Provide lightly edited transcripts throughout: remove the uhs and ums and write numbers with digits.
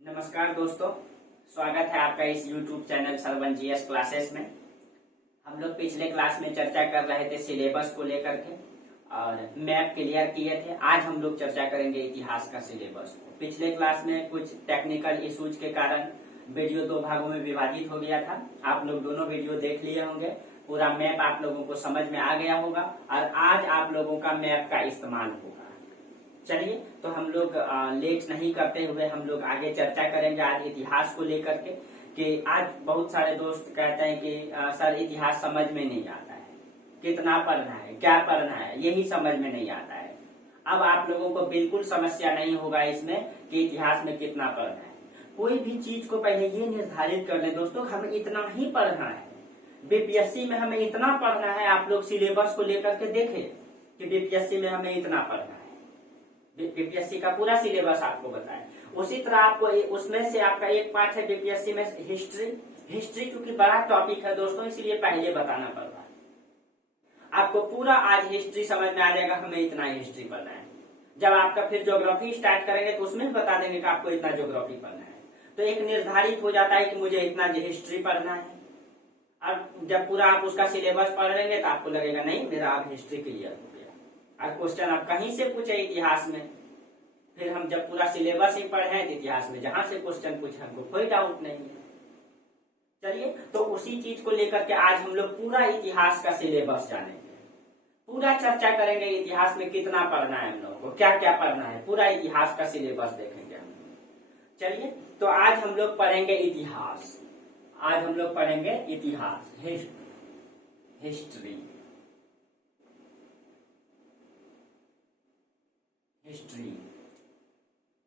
नमस्कार दोस्तों, स्वागत है आपका इस YouTube channel Sarvan GS classes में। हम लोग पिछले क्लास में चर्चा कर रहे थे सिलेबस को लेकर के और मैप क्लियर किए थे। आज हम लोग चर्चा करेंगे इतिहास का सिलेबस को। पिछले क्लास में कुछ टेक्निकल इश्यूज के कारण वीडियो दो भागों में विभाजित हो गया था। आप लोग दोनों वीडियो देख लिए होंगे, पूरा मैप आप लोगों को समझ में आ गया होगा और आज आप लोगों का मैप का इस्तेमाल होगा। चलिए, तो हम लोग लेट नहीं करते हुए हम लोग आगे चर्चा करेंगे आज इतिहास को लेकर के। कि आज बहुत सारे दोस्त कहते हैं कि सर इतिहास समझ में नहीं आता है, कितना पढ़ना है, क्या पढ़ना है, यही समझ में नहीं आता है। अब आप लोगों को बिल्कुल समस्या नहीं होगा इसमें कि इतिहास में कितना पढ़ना है। कोई भी चीज को पहले ये निर्धारित कर लें दोस्तों, हमें इतना ही पढ़ना है। बीपीएससी में हमें इतना पढ़ना है। आप लोग सिलेबस को लेकर के देखें कि बीपीएससी में हमें इतना पढ़ना है। बीपीएससी का पूरा सिलेबस आपको बताएं। उसी तरह आपको उसमें से आपका एक पार्ट है बीपीएससी में हिस्ट्री क्योंकि बड़ा टॉपिक है दोस्तों, इसलिए पहले बताना पड़ रहा है। आपको पूरा आज हिस्ट्री समझ में आ जाएगा, हमें इतना हिस्ट्री पढ़ना है। जब आपका फिर ज्योग्राफी स्टार्ट करेंगे तो उसमें बता देंगे कि आपको इतना ज्योग्राफी पढ़ना है। तो एक निर्धारित हो जाता है कि मुझे इतना हिस्ट्री पढ़ना है। अब जब पूरा आप उसका सिलेबस पढ़ लेंगे तो आपको लगेगा नहीं, मेरा अब हिस्ट्री क्लियर हो गया। और क्वेश्चन आप कहीं से पूछे इतिहास में, फिर हम जब पूरा सिलेबस ही पढ़े हैं तो इतिहास में जहां से क्वेश्चन पूछे हमको कोई डाउट नहीं है। चलिए, तो उसी चीज को लेकर के आज हम लोग पूरा इतिहास का सिलेबस जानेंगे, पूरा चर्चा करेंगे। इतिहास में कितना पढ़ना है हम लोगों को, क्या क्या पढ़ना है, पूरा इतिहास का सिलेबस देखेंगे हम लोग। चलिए, तो आज हम लोग पढ़ेंगे इतिहास। आज हम लोग पढ़ेंगे इतिहास, हिस्ट्री।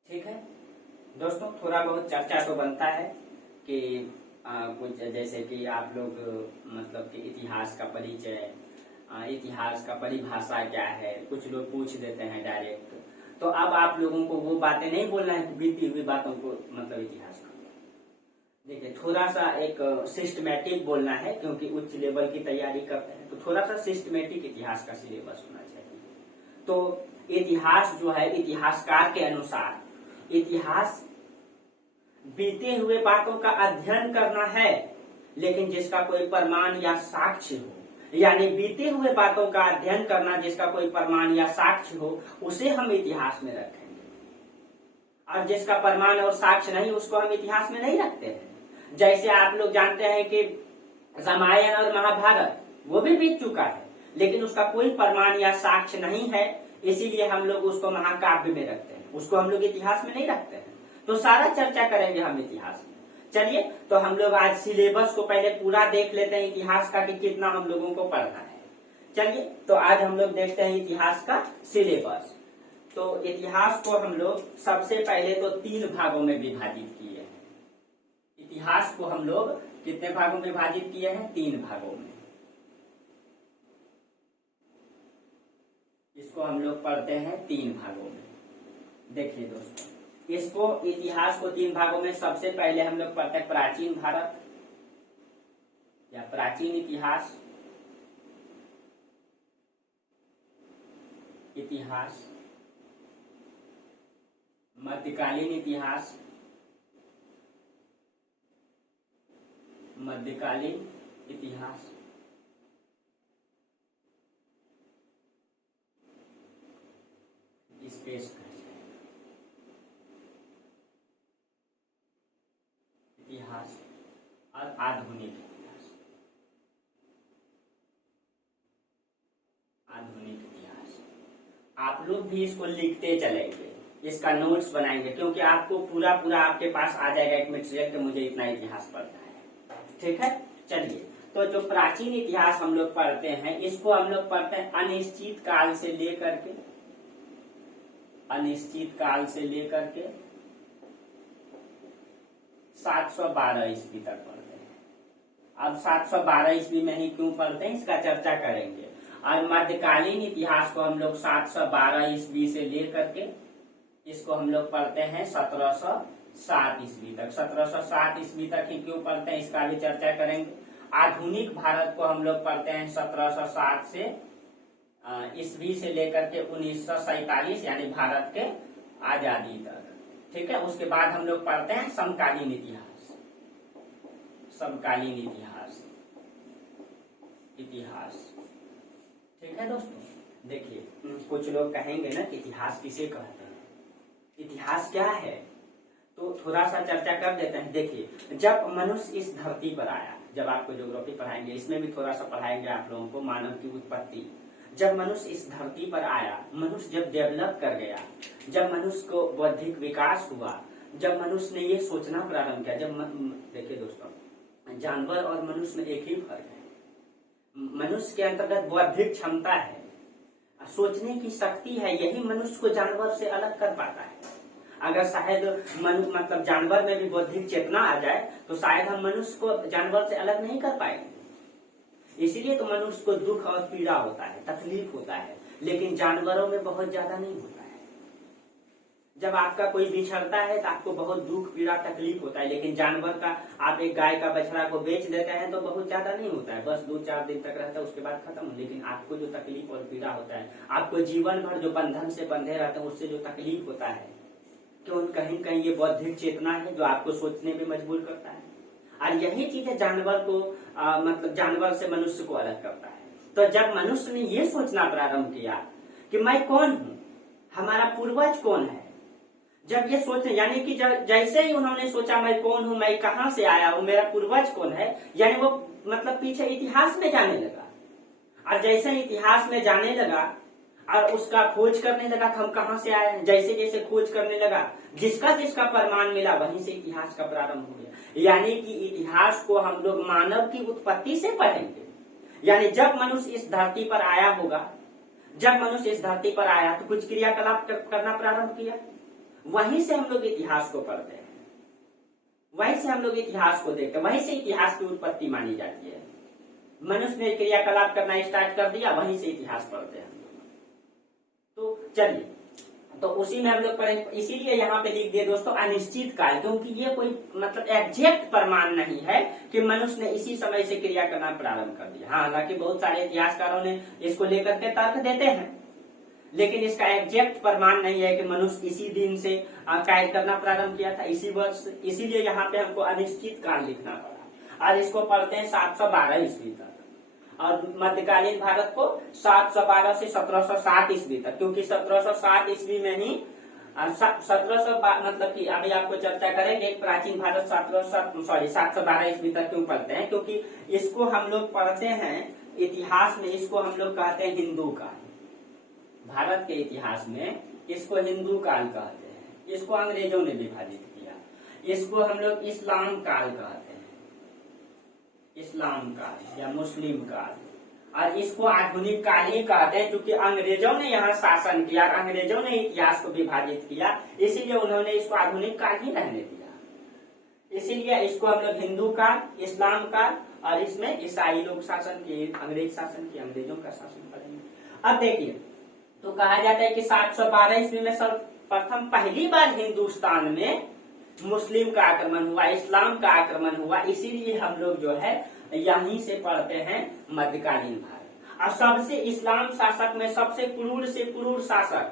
ठीक है दोस्तों, थोड़ा बहुत चर्चा तो बनता है कि कुछ जैसे कि आप लोग मतलब कि इतिहास का परिचय, इतिहास का परिभाषा क्या है, कुछ लोग पूछ देते हैं डायरेक्ट। तो अब आप लोगों को वो बातें नहीं बोलना है कि बीती हुई बातों को मतलब इतिहास का देखिए, थोड़ा सा एक सिस्टमेटिक बोलना है क्योंकि उच्च लेवल की तैयारी करते हैं। तो थोड़ा सा सिस्टमेटिक इतिहास का सिलेबस होना चाहिए। तो इतिहास जो है, इतिहासकार के अनुसार इतिहास बीते हुए बातों का अध्ययन करना है, लेकिन जिसका कोई प्रमाण या साक्ष्य हो। यानी बीते हुए बातों का अध्ययन करना जिसका कोई प्रमाण या साक्ष्य हो, उसे हम इतिहास में रखेंगे। और जिसका प्रमाण और साक्ष्य नहीं, उसको हम इतिहास में नहीं रखते हैं। जैसे आप लोग जानते हैं कि रामायण और महाभारत वो भी बीत चुका है, लेकिन उसका कोई प्रमाण या साक्ष्य नहीं है, इसीलिए हम लोग उसको महाकाव्य में रखते हैं, उसको हम लोग इतिहास में नहीं रखते हैं। तो सारा चर्चा करेंगे हम इतिहास में। चलिए, तो हम लोग आज सिलेबस को पहले पूरा देख लेते हैं इतिहास का कि कितना हम लोगों को पढ़ना है। चलिए, तो आज हम लोग देखते हैं इतिहास का सिलेबस। तो इतिहास को हम लोग सबसे पहले तो 3 भागों में विभाजित किए हैं। इतिहास को हम लोग कितने भागों में विभाजित किए हैं? 3 भागों में। इसको हम लोग पढ़ते हैं 3 भागों में। देखिए दोस्तों, इसको इतिहास को 3 भागों में सबसे पहले हम लोग पढ़ते हैं प्राचीन भारत या प्राचीन इतिहास, इतिहास मध्यकालीन इतिहास, मध्यकालीन इतिहास, स्पेस इतिहास और आधुनिक इतिहास। आधुनिक इतिहास आप लोग भी इसको लिखते चलेंगे, इसका नोट्स बनाएंगे, क्योंकि आपको पूरा आपके पास आ जाएगा एक मटेरियल कि मुझे इतना इतिहास पढ़ना है। ठीक है, चलिए, तो जो प्राचीन इतिहास हम लोग पढ़ते हैं, इसको हम लोग पढ़ते हैं अनिश्चित काल से लेकर के 712 ईस्वी तक पढ़ते हैं। अब 712 ईस्वी में ही क्यों पढ़ते हैं, इसका चर्चा करेंगे। और मध्यकालीन इतिहास को हम लोग 712 ईस्वी से लेकर के इसको हम लोग पढ़ते हैं 1707 ईस्वी तक। 1707 ईस्वी तक ही क्यों पढ़ते हैं, इसका भी चर्चा करेंगे। आधुनिक भारत को हम लोग पढ़ते हैं 1707 से ईस्वी से लेकर के 1947 यानी भारत के आजादी तक। ठीक है। उसके बाद हम लोग पढ़ते हैं समकालीन इतिहास। समकालीन इतिहास, इतिहास, ठीक है दोस्तों। देखिए, कुछ लोग कहेंगे ना कि इतिहास किसे कहते हैं, इतिहास क्या है, तो थोड़ा सा चर्चा कर देते हैं। देखिए, जब मनुष्य इस धरती पर आया, जब आपको ज्योग्राफी पढ़ाएंगे, इसमें भी थोड़ा सा पढ़ाएंगे आप लोगों को मानव की उत्पत्ति। जब मनुष्य इस धरती पर आया, मनुष्य जब डेवलप कर गया, जब मनुष्य को बौद्धिक विकास हुआ, जब मनुष्य ने ये सोचना प्रारंभ किया, जब देखिए दोस्तों, जानवर और मनुष्य में एक ही फर्क है। मनुष्य के अंतर्गत बौद्धिक क्षमता है, सोचने की शक्ति है, यही मनुष्य को जानवर से अलग कर पाता है। अगर शायद मतलब जानवर में भी बौद्धिक चेतना आ जाए तो शायद हम मनुष्य को जानवर से अलग नहीं कर पाएंगे। इसीलिए तो मनुष्य को दुख और पीड़ा होता है, तकलीफ होता है, लेकिन जानवरों में बहुत ज्यादा नहीं होता है। जब आपका कोई बिछड़ता है तो आपको बहुत दुख पीड़ा तकलीफ होता है, लेकिन जानवर का, आप एक गाय का बछड़ा को बेच देते हैं तो बहुत ज्यादा नहीं होता है, बस 2-4 दिन तक रहता है, उसके बाद खत्म। लेकिन आपको जो तकलीफ और पीड़ा होता है, आपको जीवन भर जो बंधन से बंधे रहते हैं, उससे जो तकलीफ होता है, क्यों कहीं कहीं ये बौद्धिक चेतना है जो आपको सोचने पे मजबूर करता है। और यही चीज है जानवर को मतलब जानवर से मनुष्य को अलग करता है। तो जब मनुष्य ने ये सोचना प्रारंभ किया कि मैं कौन हूँ, हमारा पूर्वज कौन है, जब ये सोचे, यानी कि जैसे ही उन्होंने सोचा मैं कौन हूँ, मैं कहाँ से आया हूँ, मेरा पूर्वज कौन है, यानी वो मतलब पीछे इतिहास में जाने लगा। और जैसे इतिहास में जाने लगा और उसका खोज करने लगा, हम कहाँ से आए हैं, जैसे जैसे खोज करने लगा, जिसका जिसका प्रमाण मिला, वहीं से इतिहास का प्रारंभ हो गया। यानी कि इतिहास को हम लोग मानव की उत्पत्ति से पढ़ेंगे। यानी जब मनुष्य इस धरती पर आया होगा, जब मनुष्य इस धरती पर आया तो कुछ क्रियाकलाप करना प्रारंभ किया, वहीं से हम लोग इतिहास को पढ़ते हैं, वहीं से हम लोग इतिहास को देखते हैं, वहीं से इतिहास की उत्पत्ति मानी जाती है। मनुष्य ने क्रियाकलाप करना स्टार्ट कर दिया, वहीं से इतिहास पढ़ते हैं। तो चलिए, तो उसी में हम लोग पढ़ेंगे। इसीलिए यहाँ पे लिख दिए दोस्तों अनिश्चित काल, क्योंकि ये कोई मतलब एग्जैक्ट प्रमाण नहीं है कि मनुष्य ने इसी समय से क्रिया करना प्रारंभ कर दिया। हाँ, हालांकि बहुत सारे इतिहासकारों ने इसको लेकर के तर्क देते हैं, लेकिन इसका एग्जैक्ट प्रमाण नहीं है कि मनुष्य इसी दिन से कार्य करना प्रारंभ किया था, इसी वर्ष। इसीलिए यहाँ पे हमको अनिश्चित काल लिखना पड़ा। और इसको पढ़ते हैं 712 ईस्वी तक, और मध्यकालीन भारत को 712 से 1707 ईस्वी तक, क्योंकि 1707 ईस्वी में ही 1700 मतलब कि अभी आपको चर्चा करेंगे प्राचीन भारत 712 ईस्वी तक क्यों पढ़ते हैं, क्योंकि इसको हम लोग पढ़ते हैं इतिहास में, इसको हम लोग कहते हैं हिंदू काल। भारत के इतिहास में इसको हिंदू काल कहते हैं, इसको अंग्रेजों ने विभाजित किया, इसको हम लोग इस्लाम काल कहते हैं, इस्लाम काल या मुस्लिम काल, और इसको आधुनिक काल ही कहते हैं, क्योंकि अंग्रेजों ने यहाँ शासन किया, अंग्रेजों ने इतिहास को विभाजित किया, इसीलिए उन्होंने इसको आधुनिक काल ही रहने दिया। इसीलिए इसको हम लोग हिंदू काल, इस्लाम काल, और इसमें ईसाई लोग शासन किए, अंग्रेज शासन किए, अंग्रेजों का शासन करेंगे। अब देखिए, तो कहा जाता है कि 712 ईस्वी में सर्वप्रथम पहली बार हिंदुस्तान में मुस्लिम का आक्रमण हुआ, इस्लाम का आक्रमण हुआ। इसीलिए हम लोग जो है यहीं से पढ़ते हैं मध्यकालीन भारत। और सबसे इस्लाम शासक में सबसे क्रूर से क्रूर शासक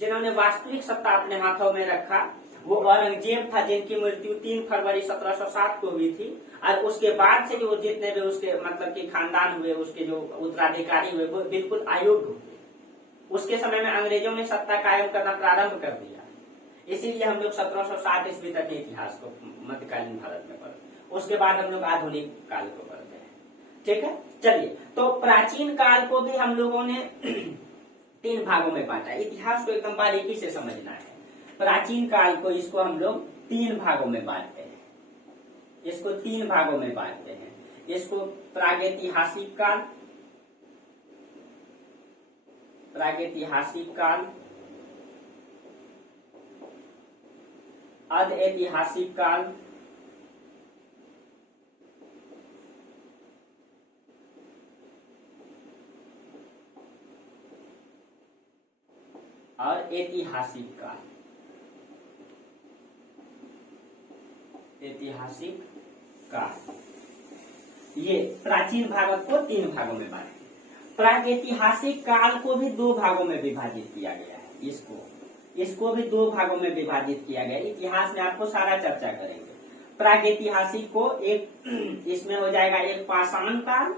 जिन्होंने वास्तविक सत्ता अपने हाथों में रखा, वो औरंगजेब था, जिनकी मृत्यु 3 फरवरी 1707 को हुई थी। और उसके बाद से जो जितने भी उसके मतलब कि खानदान हुए, उसके जो उत्तराधिकारी हुए, वो बिल्कुल अयोग्य हुए। उसके समय में अंग्रेजों ने सत्ता कायम करना प्रारंभ कर दिया। इसीलिए हम लोग 1707 ईस्वी तक के इतिहास को मध्यकालीन भारत में पढ़ते हैं। उसके बाद हम लोग आधुनिक काल को पढ़ते हैं। ठीक है, चलिए, तो प्राचीन काल को भी हम लोगों ने 3 भागों में बांटा। इतिहास को एकदम बारीकी से समझना है। प्राचीन काल को इसको हम लोग 3 भागों में बांटते हैं, इसको 3 भागों में बांटते हैं। इसको प्रागैतिहासिक काल, प्रागैतिहासिक काल, अधऐतिहासिक काल, और ऐतिहासिक काल। ऐतिहासिक काल, ये प्राचीन भारत को 3 भागों में बांटे। प्रागैतिहासिक काल को भी 2 भागों में विभाजित किया गया है। इसको इसको भी दो भागों में विभाजित किया गया। इतिहास में आपको सारा चर्चा करेंगे। प्रागैतिहासिक को एक इसमें हो जाएगा एक पाषाण काल,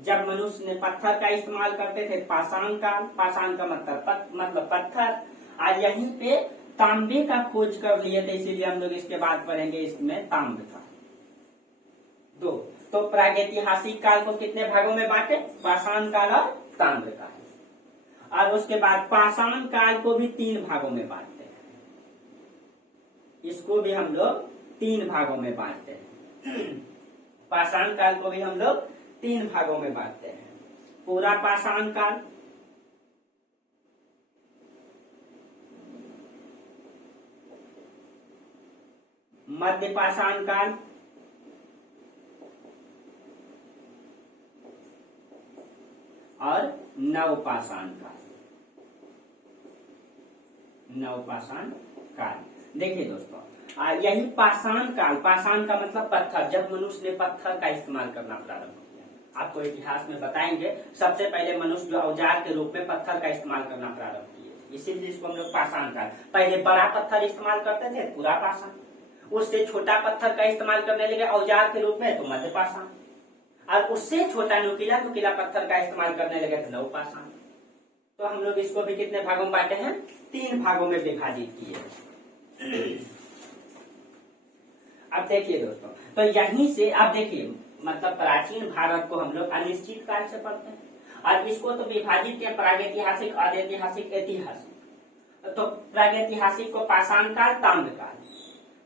जब मनुष्य ने पत्थर का इस्तेमाल करते थे, पाषाण काल, पाषाण का मतलब पत्थर। आज यहीं पे तांबे का खोज कर लिए थे, इसीलिए हम लोग इसके बाद पढ़ेंगे इसमें ताम्र का। दो तो प्रागैतिहासिक काल को कितने भागों में बांटे? पाषाण काल और ताम्र काल। और उसके बाद पाषाण काल को भी 3 भागों में बांटते हैं। इसको भी हम लोग 3 भागों में बांटते हैं। पाषाण काल को भी हम लोग 3 भागों में बांटते हैं। पूरा पाषाण काल, मध्य पाषाण काल और नवपाषाण काल। नवपाषाण काल देखिए दोस्तों, यही पाषाण काल, पाषाण का मतलब पत्थर, जब मनुष्य ने पत्थर का इस्तेमाल करना प्रारंभ किया। आपको इतिहास में बताएंगे सबसे पहले मनुष्य जो औजार के रूप में पत्थर का इस्तेमाल करना प्रारंभ किए, इसीलिए इसको हम लोग पाषाण काल। पहले बड़ा पत्थर इस्तेमाल करते थे, पूरा पाषाण। उससे छोटा पत्थर का इस्तेमाल करने लगे औजार के रूप में, तो मध्य पाषाण। और उससे छोटा नुकीला पत्थर का इस्तेमाल करने लगे तो नवपाषाण। तो हम लोग इसको भी कितने भागों में बांटे हैं? 3 भागों में विभाजित किए। अब देखिए दोस्तों, तो यहीं से आप देखिए, मतलब प्राचीन भारत को हम लोग अनिश्चित काल से पढ़ते हैं, और इसको तो विभाजित किया प्रागैतिहासिक, आद्यैतिहासिक, ऐतिहासिक। तो प्रागैतिहासिक को पाषाण काल, ताम्र काल।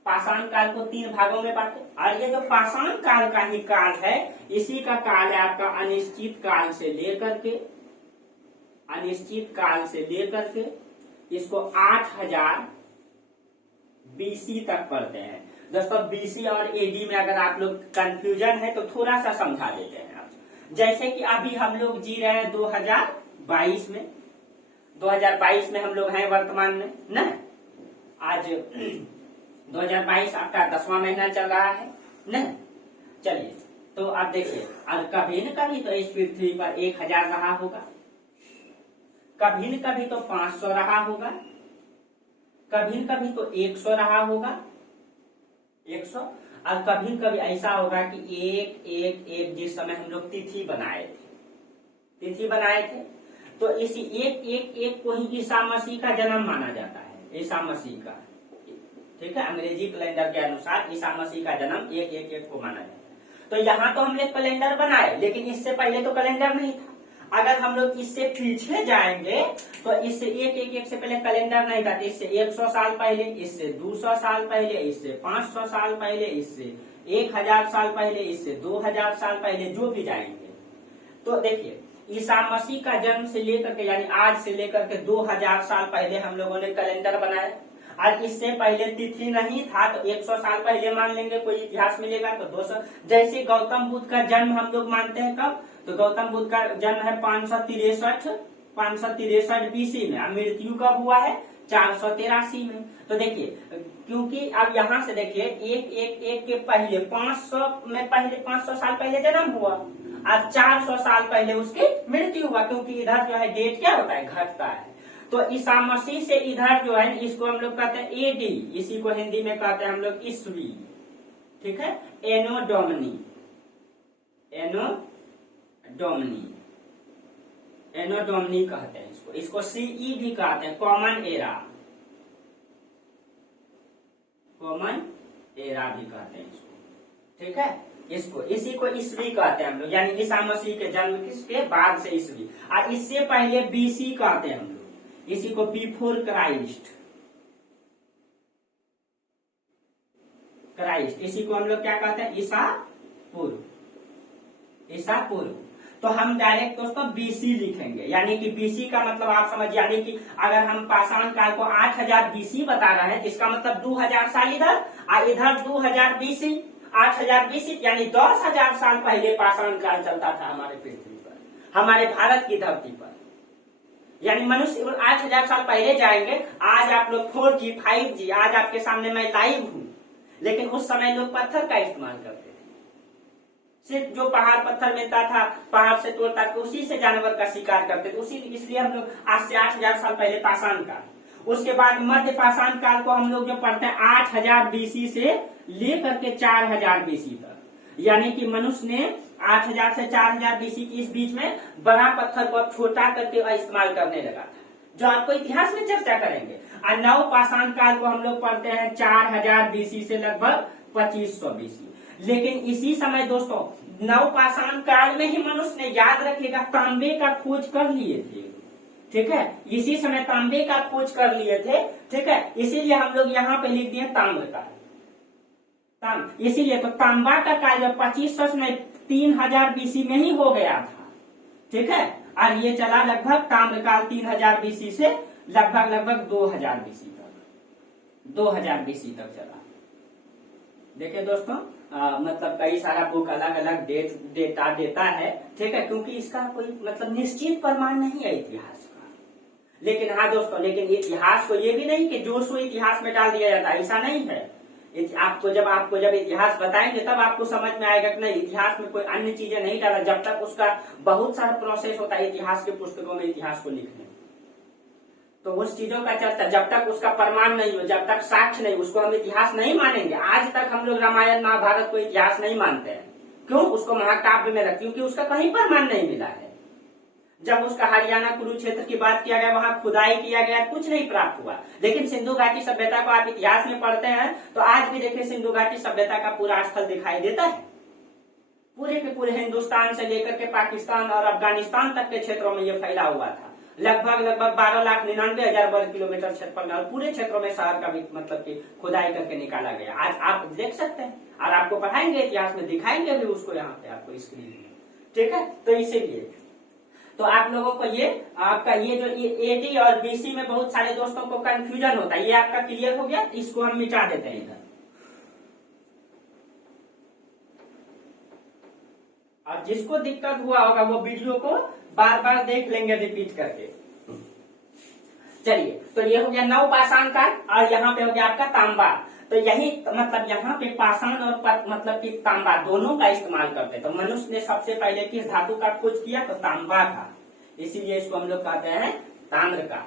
पाषाण काल को 3 भागों में बांटे। और ये जो पाषाण काल का ही काल है, इसी का काल है आपका अनिश्चित काल से लेकर के, अनिश्चित काल से लेकर के इसको 8000 BC तक पढ़ते हैं। दोस्तों BC और AD में अगर आप लोग कंफ्यूजन है तो थोड़ा सा समझा देते हैं आप। जैसे कि अभी हम लोग जी रहे हैं 2022 में, 2022 में हम लोग हैं वर्तमान में न। आज 2022 आपका 10वां महीना चल रहा है न। चलिए, तो आप देखिए, और कभी न कभी तो इस पृथ्वी पर 1000 रहा होगा, कभी न कभी तो 500 रहा होगा, कभी न कभी तो 100 रहा होगा, 100। और कभी न कभी ऐसा होगा कि 111 जिस समय हम लोग तिथि बनाए थे, तो इसी 111 को ही ईसा मसीह का जन्म माना जाता है। ईसा मसीह का, ठीक है, अंग्रेजी कैलेंडर के अनुसार ईसा मसीह का जन्म 111 को माना जाता है। तो यहाँ तो हमने कैलेंडर बनाए, लेकिन इससे पहले तो कैलेंडर नहीं था। अगर हम लोग इससे पीछे जाएंगे तो इससे 111 से पहले कैलेंडर नहीं था। इससे 100 साल पहले, इससे 200 साल पहले, इससे 500 साल पहले, इससे 1000 साल पहले, इससे 2000 साल पहले, जो भी जाएंगे। तो देखिए, ईसा मसीह का जन्म से लेकर के, यानी आज से लेकर के 2000 साल पहले हम लोगों ने कैलेंडर बनाया। और इससे पहले तिथि नहीं था तो 100 साल पहले मान लेंगे, कोई इतिहास मिलेगा तो 200। जैसे गौतम बुद्ध का जन्म हम लोग मानते हैं कब? तो गौतम बुद्ध का जन्म है 563 BC में, और मृत्यु कब हुआ है? 483 में। तो देखिए, क्योंकि अब यहाँ से देखिए 111 के पहले 500 साल पहले जन्म हुआ, और 400 साल पहले उसकी मृत्यु हुआ, क्योंकि इधर जो है डेट क्या होता है? घटता है। तो ईसा मसीह से इधर जो है इसको हम लोग कहते हैं AD, इसी को हिंदी में कहते हैं हम लोग ईस्वी, ठीक है, एनो डोमिनी कहते हैं इसको CE भी कहते हैं, कॉमन एरा भी कहते हैं इसको, ठीक है। इसी को ईस्वी कहते हैं हम लोग, यानी ईसा मसीह के जन्म किसके बाद से ईस्वी। और इससे पहले BC कहते हैं हम लोग, इसी को बिफोर क्राइस्ट, इसी को हम लोग क्या कहते हैं? ईसा पूर्व। तो हम डायरेक्ट दोस्तों BC लिखेंगे, यानी कि BC का मतलब आप समझ, यानी कि अगर हम पाषाण काल को 8000 BC बता रहे हैं, इसका मतलब 2000 साल इधर और इधर 2000 BC, 8000 BC, यानी 10,000 साल पहले पाषाण काल चलता था हमारे पृथ्वी पर, हमारे भारत की धरती पर। यानी मनुष्य 8000 साल पहले जाएंगे। आज आप लोग 4G 5G, आज आपके सामने मैं लाइव हूँ, लेकिन उस समय लोग पत्थर का इस्तेमाल करते थे। सिर्फ जो पहाड़ पत्थर मिलता था, पहाड़ से तोड़ता था, उसी से जानवर का शिकार करते थे। उसी इसलिए हम लोग आज से 8000 साल पहले पाषाण काल, उसके बाद मध्य पाषाण काल को हम लोग जो पढ़ते हैं 8000 बीसी से लेकर के 4000 बीसी तक, यानी कि मनुष्य ने 8000 से 4000 बीसी की इस बीच में बड़ा पत्थर को छोटा करके इस्तेमाल करने लगा था, जो आपको इतिहास में चर्चा करेंगे। और नव पाषाण काल को हम लोग पढ़ते हैं 4000 बीसी से लगभग 2500 बीसी। लेकिन इसी समय दोस्तों नव पाषाण काल में ही मनुष्य ने, याद रखिएगा, तांबे का खोज कर लिए थे, ठीक है, इसी समय तांबे का खोज कर लिए थे, ठीक है, इसीलिए हम लोग यहाँ पे लिख दिए ताम्र काल। इसीलिए तो तांबा का काल जब 2500 से 3000 बीसी में ही हो गया था, ठीक है, और ये चला लगभग ताम्र काल 3000 बीसी से लगभग 2000 बीसी तक, 2000 बीसी तक चला। देखिए दोस्तों मतलब कई सारा बुक अलग अलग डेटा देता है, ठीक है, क्योंकि इसका कोई मतलब निश्चित प्रमाण नहीं है इतिहास का। लेकिन हाँ दोस्तों, लेकिन इतिहास को ये भी नहीं कि जो सो इतिहास में डाल दिया जाता है, ऐसा नहीं है। आपको जब इतिहास बताएंगे तब आपको समझ में आएगा कि नहीं, इतिहास में कोई अन्य चीजें नहीं डाला, जब तक उसका बहुत सारा प्रोसेस होता है इतिहास के पुस्तकों में इतिहास को लिखने, तो उस चीजों का चर्चा जब तक उसका प्रमाण नहीं हो, जब तक साक्ष्य नहीं, उसको हम इतिहास नहीं मानेंगे। आज तक हम लोग रामायण महाभारत को इतिहास नहीं मानते हैं, क्यों? उसको महाकाव्य में रख, क्योंकि उसका कहीं प्रमाण नहीं मिला है। जब उसका हरियाणा कुरुक्षेत्र की बात किया गया, वहां खुदाई किया गया, कुछ नहीं प्राप्त हुआ। लेकिन सिंधु घाटी सभ्यता को आप इतिहास में पढ़ते हैं तो आज भी देखिए सिंधु घाटी सभ्यता का पूरा स्थल दिखाई देता है। पूरे के पूरे हिंदुस्तान से लेकर के पाकिस्तान और अफगानिस्तान तक के क्षेत्रों में यह फैला हुआ था। लगभग 12,99,000 वर्ग किलोमीटर क्षेत्रफल में, और पूरे क्षेत्रों में शहर का भी मतलब की खुदाई करके निकाला गया। आज आप देख सकते हैं और आपको पढ़ाएंगे इतिहास में, दिखाएंगे भी उसको यहाँ पे आपको स्क्रीन में, ठीक है। तो इसीलिए तो आप लोगों को ये आपका ये जो एडी और बीसी में बहुत सारे दोस्तों को कंफ्यूजन होता है, ये आपका क्लियर हो गया। इसको हम मिटा देते हैं इधर। और जिसको दिक्कत हुआ होगा वो वीडियो को बार बार देख लेंगे रिपीट करके। चलिए, तो ये हो गया नव पाषाण काल और यहाँ पे हो गया आपका तांबा। तो यही मतलब यहाँ पे पाषाण और मतलब कि तांबा दोनों का इस्तेमाल करते हैं। तो मनुष्य ने सबसे पहले किस धातु का खोज किया? तो तांबा का, इसीलिए इसको हम लोग कहते हैं ताम्र काल।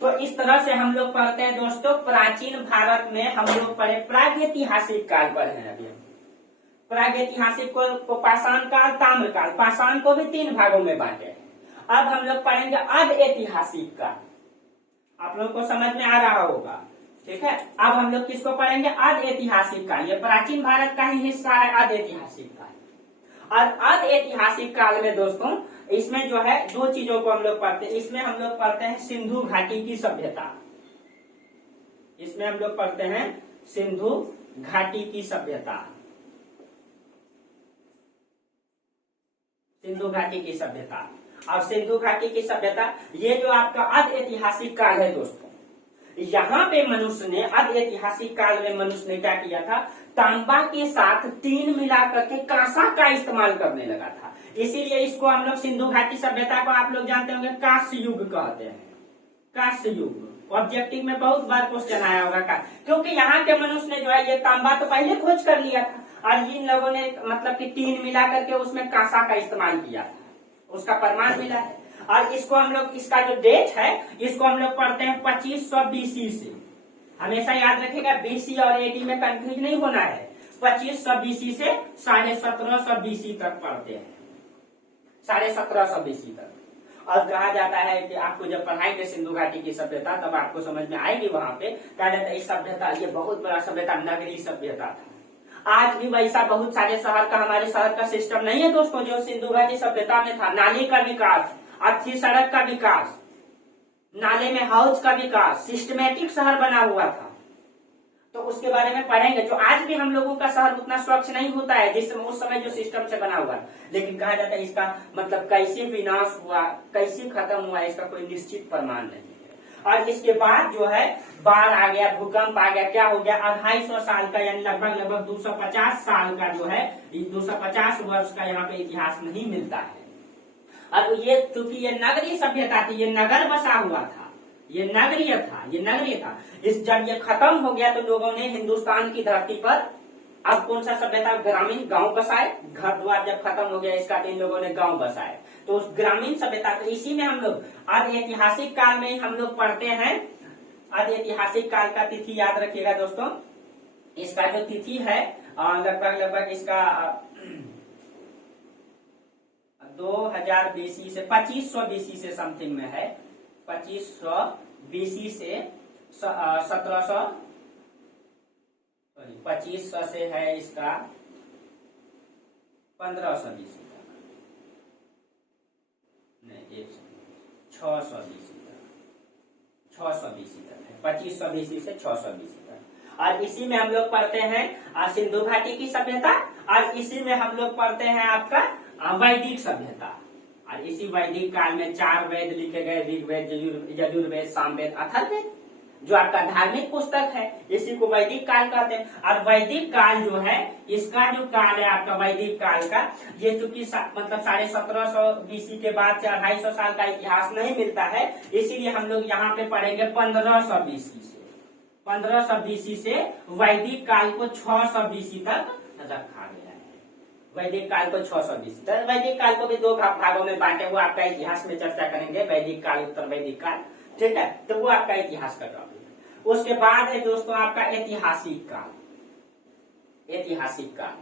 तो इस तरह से हम लोग पढ़ते हैं दोस्तों। प्राचीन भारत में हम लोग पढ़े प्रागैतिहासिक काल पर है। अभी प्रागैतिहासिक को पाषाण काल, ताम्र काल, पाषाण को भी 3 भागों में बांटे। अब हम लोग पढ़ेंगे अर्ध ऐतिहासिक काल। आप लोगों को समझ में आ रहा होगा, ठीक है। अब हम लोग किसको पढ़ेंगे? अर्ध ऐतिहासिक काल। ये प्राचीन भारत का ही हिस्सा है अर्ध ऐतिहासिक काल। और अर्ध ऐतिहासिक काल में दोस्तों इसमें जो है 2 चीजों को हम लोग पढ़ते हैं। इसमें हम लोग पढ़ते हैं सिंधु घाटी की सभ्यता। इसमें हम लोग पढ़ते हैं सिंधु घाटी की सभ्यता। सिंधु घाटी की सभ्यता और सिंधु घाटी की सभ्यता, ये जो आपका अर्ध ऐतिहासिक काल है दोस्तों, यहाँ पे मनुष्य ने अर्ध ऐतिहासिक काल में मनुष्य ने क्या किया था? तांबा के साथ टीन मिला करके कांसा का इस्तेमाल करने लगा था। इसीलिए इसको हम लोग सिंधु घाटी सभ्यता को आप लोग जानते होंगे कांस्य युग कहते हैं। कांस्य युग ऑब्जेक्टिव में बहुत बार क्वेश्चन आया होगा का, क्योंकि यहाँ के मनुष्य ने जो है ये तांबा तो पहले खोज कर लिया था और इन लोगों ने मतलब कि टीन मिला करके उसमें कांसा का इस्तेमाल किया था, उसका प्रमाण मिला है। और इसको हम लोग, इसका जो डेट है इसको हम लोग पढ़ते हैं 2500 बीसी से। हमेशा याद रखिएगा बीसी और एडी में कंफ्यूज नहीं होना है। 2500 बीसी से 1750 बीसी तक पढ़ते हैं, 1750 बीसी तक। और कहा जाता है कि आपको जब पढ़ाएंगे सिंधु घाटी की सभ्यता तब आपको समझ में आएगी। वहां पे कहा जाता है इस सभ्यता, ये बहुत बड़ा सभ्यता नगरी सभ्यता था। आज भी वैसा बहुत सारे शहर का, हमारे शहर का सिस्टम नहीं है दोस्तों जो सिंधु घाटी सभ्यता में था। नाले का विकास, अच्छी सड़क का विकास, नाले में हाउस का विकास, सिस्टमेटिक शहर बना हुआ था। तो उसके बारे में पढ़ेंगे। जो आज भी हम लोगों का शहर उतना स्वच्छ नहीं होता है जिस उस समय जो सिस्टम से बना हुआ है। लेकिन कहा जाता है इसका मतलब कैसे विनाश हुआ, कैसे खत्म हुआ, इसका कोई निश्चित प्रमाण नहीं है। और इसके बाद जो है बाढ़ आ गया, भूकंप आ गया, क्या हो गया? 250 साल का यानी लगभग 250 साल का जो है 250 वर्ष का यहाँ पे इतिहास नहीं मिलता है। और ये क्योंकि ये नगरीय सभ्यता थी, ये नगर बसा हुआ था, ये नगरीय था। इस जब ये खत्म हो गया तो लोगों ने हिंदुस्तान की धरती पर अब कौन सा सभ्यता? ग्रामीण गांव बसाए। घर द्वार जब खत्म हो गया इसका तो इन लोगों ने गांव बसाए। तो उस ग्रामीण सभ्यता, तो इसी में हम लोग अर्ध ऐतिहासिक काल में हम लोग पढ़ते हैं अब ऐतिहासिक काल का तिथि याद रखिएगा दोस्तों। इसका जो तिथि है लगभग इसका 2000 बीसी से 2500 बीसी से समथिंग में है। 2500 बीसी से 1700 2500 से है इसका 1500 बीसी तक, नहीं 600 बीसी तक, 600 बीसी तक है। 2500 बीसी से 600 बीसी तक। और इसी में हम लोग पढ़ते हैं सिंधु घाटी की सभ्यता, और इसी में हम लोग पढ़ते हैं आपका वैदिक सभ्यता। और इसी वैदिक काल में 4 वेद लिखे गए, ऋग्वेद, यजुर्वेद, सामवेद, अथर्ववेद, जो आपका धार्मिक पुस्तक है, इसी को वैदिक काल कहते हैं। और वैदिक काल जो है, इसका जो काल है आपका वैदिक काल का, ये चूंकि मतलब 1750 बीसी के बाद से 250 साल का इतिहास नहीं मिलता है, इसीलिए हम लोग यहाँ पे पढ़ेंगे 1500 बीसी से। 1500 बीसी से वैदिक काल को 600 बीसी तक रखा गया है। वैदिक काल को 600 बीसी तक। वैदिक काल को भी 2 भागों में बांटे, वो आपका इतिहास में चर्चा करेंगे। वैदिक काल, उत्तर वैदिक काल, ठीक है, तो वो आपका इतिहास का टॉपिक है। उसके बाद है दोस्तों आपका ऐतिहासिक काल। ऐतिहासिक काल,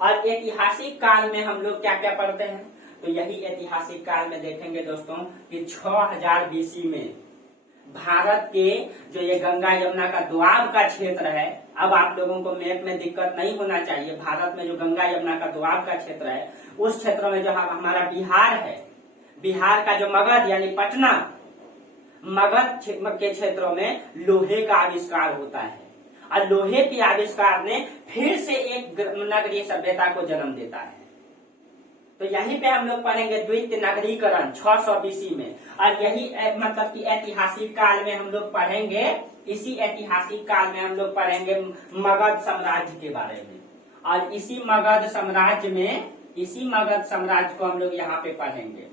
और ऐतिहासिक काल में हम लोग क्या क्या पढ़ते हैं, तो यही ऐतिहासिक काल में देखेंगे दोस्तों कि 6000 बीसी में भारत के जो ये गंगा यमुना का दोआब का क्षेत्र है, अब आप लोगों को मैप में दिक्कत नहीं होना चाहिए। भारत में जो गंगा यमुना का दोआब का क्षेत्र है, उस क्षेत्र में जो हमारा बिहार है, बिहार का जो मगध यानी पटना, मगध के क्षेत्रों में लोहे का आविष्कार होता है। और लोहे के आविष्कार ने फिर से एक नगरीय सभ्यता को जन्म देता है। तो यहीं पे हम लोग पढ़ेंगे द्वितीय नगरीकरण 600 बीसी में। और यही मतलब कि ऐतिहासिक काल में हम लोग पढ़ेंगे, इसी ऐतिहासिक काल में हम लोग पढ़ेंगे मगध साम्राज्य के बारे में। और इसी मगध साम्राज्य को हम लोग यहाँ पे पढ़ेंगे।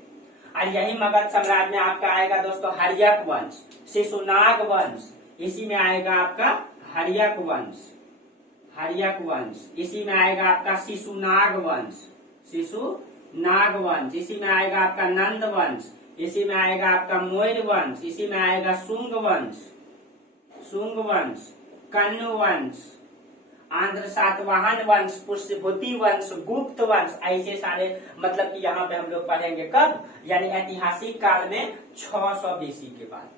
और यही मगध साम्राज्य में आपका आएगा दोस्तों हर्यक वंश, शिशुनाग वंश, इसी में आएगा आपका हर्यक वंश, इसी में आएगा आपका शिशुनाग वंश, इसी में आएगा आपका नंद वंश, इसी में आएगा आपका मौर्य वंश, इसी में आएगा शुंग वंश, कण्व वंश, आंध्र सातवाहन वंश, पुष्यभूति वंश, गुप्त वंश, ऐसे सारे मतलब कि यहाँ पे हम लोग पढ़ेंगे कब, यानी ऐतिहासिक काल में 600 बीसी के बाद,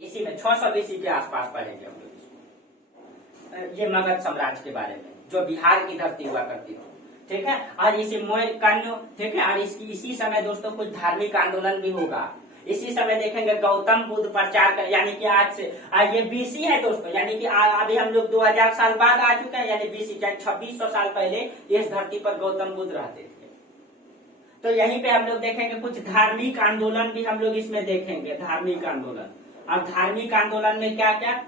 इसी में 600 बीसी के आसपास पढ़ेंगे हम लोग इसको, ये मगध साम्राज्य के बारे में, जो बिहार की धरती हुआ करती थी, ठीक है। और इसी मौर्य कण्व, ठीक है। और इसी समय दोस्तों कुछ धार्मिक आंदोलन भी होगा। इसी समय देखेंगे गौतम बुद्ध प्रचार कर, यानी कि आज से ये बीसी है दोस्तों, यानी कि अभी हम लोग 2000 साल बाद आ चुके हैं, यानी बीसी 2600 साल पहले इस धरती पर गौतम बुद्ध रहते थे। तो यहीं पे हम लोग देखेंगे कुछ धार्मिक आंदोलन भी हम लोग इसमें देखेंगे, धार्मिक आंदोलन। अब धार्मिक आंदोलन में क्या क्या,